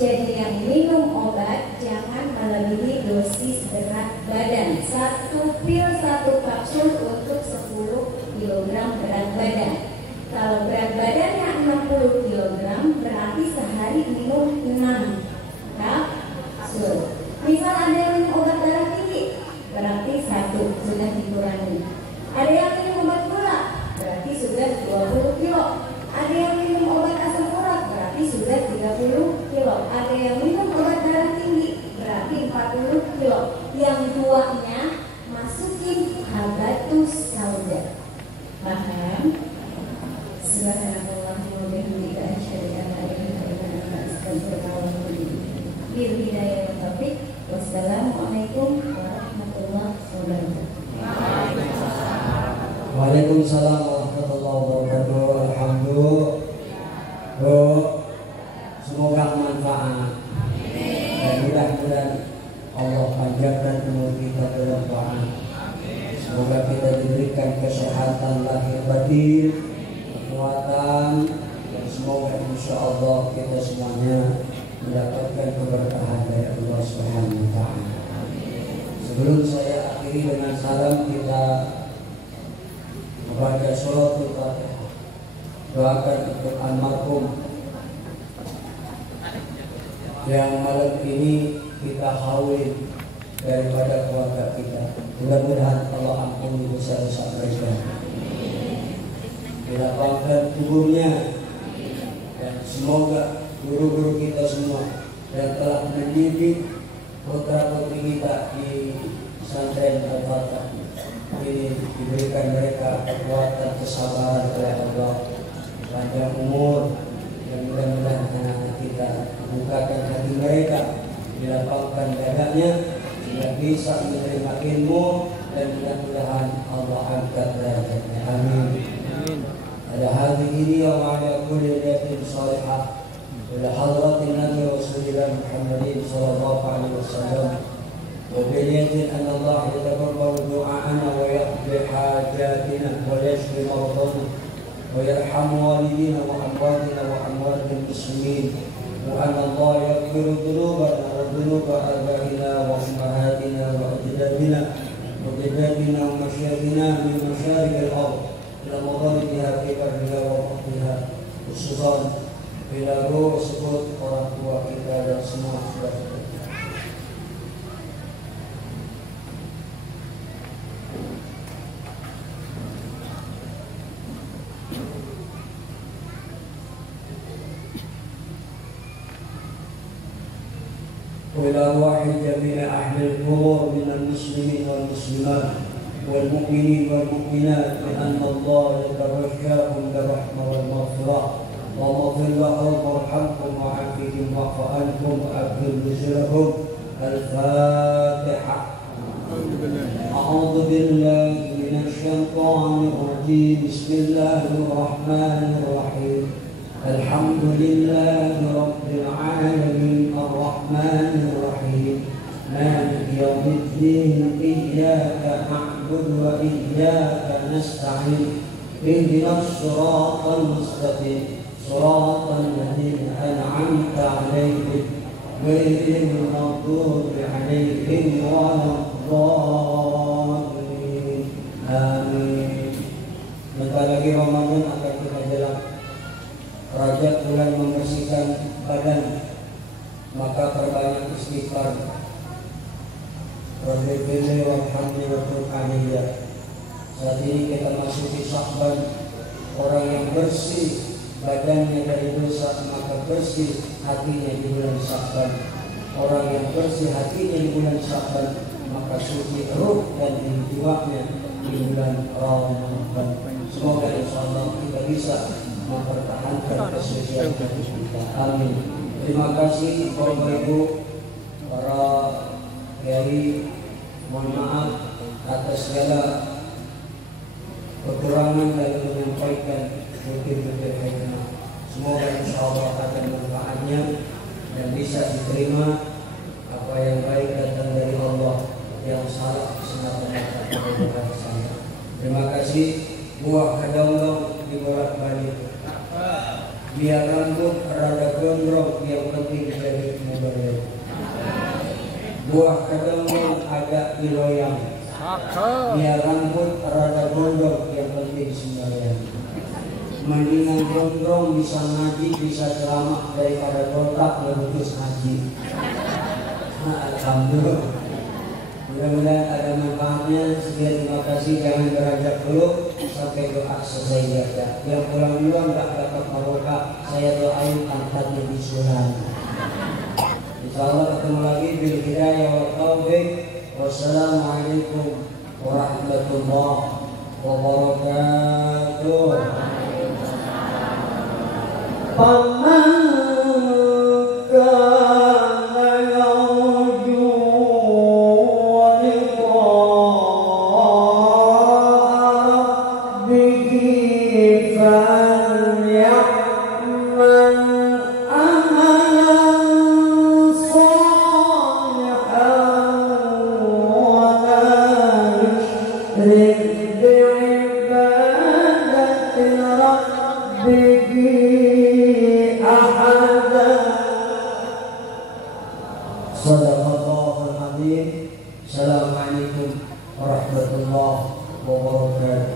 Jadi yang minum obat jangan melebihi dosis berat badan. 1 pil 1 kapsul untuk 10 kg berat badan. Kalau berat badannya 60 kg, berarti sehari minum 6 kapsul. Misal ada yang minum obat darah tinggi, berarti 1 sudah dikurangi. Ada yang minum obat gula, berarti sudah 20 kilo. Ada yang minum obat asam urat, berarti sudah 30 kilo. Ada yang minum obat darah tinggi, berarti 40 kilo. Yang duanya masukin habatus sauda. Paham? Subhanallah wa bihamdihi asyhadu an la ilaha illa anta astaghfiruka wa atubu ilaik. Bil hidayah wa taufiq. Wassalamualaikum warahmatullahi wabarakatuh. Waalaikumsalam warahmatullahi wabarakatuh. Alhamdulillah. Semoga manfaat dan mudah-mudahan Allah panjangkan umur kita dalam doa. Semoga kita diberikan kesehatan lahir batin, kekuatan, dan semoga insya Allah kita semuanya mendapatkan keberkahan dari Allah Subhanahu wa Ta'ala. Sebelum saya akhiri dengan salam, kita membaca suratul Fatihah. Doakan untuk almarhum yang malam ini kita kawin daripada keluarga kita. Mudah-mudahan Allah ampuni dosa-dosa mereka, dilapangkan kuburnya, dan semoga guru-guru kita semua yang telah mendidik putra-putri kita di pesantren Al-Fatah ini diberikan mereka kekuatan kesabaran oleh Allah, panjang umur, dan mudah-mudahan anak-anak kita bukakan hati mereka, dilapangkan dadanya sehingga bisa menerima ilmu, dan mudah-mudahan Allah angkat derajatnya. Amin. Ada hati ini yang ada kuliatin salihah ila hadratin Nabi Rasulullah Muhammadin sallallahu alaihi wasallam. وبنية أن الله يتقبل دعاءنا ويقضي حاجاتنا ويشفي مرضانا ويرحم والدينا وأمواتنا وأموات المسلمين، وأن الله يغفر ذنوبنا وذنوب آبائنا وأمهاتنا وأجدادنا وجداتنا ومشايخنا من مشارق الأرض إلى مغاربها في برها وبحرها، خصوصا إلى روح سقوط orang tua kita dan semua saudara. وإلى أرواح جميع أهل القبور من المسلمين والمسلمات والمؤمنين والمؤمنات بأن الله يتغشاهم بالرحمة والمغفرة، واغفر لهم وارحمهم وعافهم واعف عنهم وأكرم نزلهم. الفاتحة. أعوذ بالله من الشيطان الرجيم. بسم الله الرحمن الرحيم. الحمد لله رب العالمين الرحمن الرحيم مالك يوم الدين إياك نعبد وإياك نستعين اهدنا الصراط المستقيم صراط الذين أنعمت عليهم غير المغضوب عليهم ولا الضالين. آمين. Bentar lagi Ramadan akan kita jalan. Rajab mulai membersihkan badan, maka perbanyak istighfar. Rabbil walhamdulillah. Saat ini kita masuki Sya'ban. Orang yang bersih badannya dari dosa, maka bersih hatinya di bulan Sya'ban. Orang yang bersih hatinya di bulan Sya'ban, maka suci ruh dan jiwanya di bulan Ramadan. Semoga insyaallah kita bisa mempertahankan kesucian kita. Amin. Terima kasih Bapak Ibu, para kiai. Mohon maaf atas segala kekurangan dalam menyampaikan butir-butir hikmah. Semoga insyaallah akan manfaatnya dan bisa diterima. Apa yang baik datang dari Allah, yang salah semata-mata dari saya. Terima kasih. Buah kedong-dong dibolak-balik. Biar rambut rada gondrong, yang penting jadi mubarak. Buah kedong-dong agak diloyang. Biar rambut rada gondrong, yang penting sembahyang. Mendingan gondrong bisa ngaji, bisa selamat daripada kotak memutus haji. Alhamdulillah. Mudah-mudahan ada manfaatnya. Sekian, terima kasih. Jangan beranjak dulu sampai doa selesai jaga. Yang pulang duluan tak dapat barokah, saya doain angkatnya di sunan. Insyaallah ketemu lagi bil hidayah wa taufiq. Wassalamualaikum warahmatullahi wabarakatuh. Sadaqallahul azim. Assalamualaikum warahmatullahi wabarakatuh.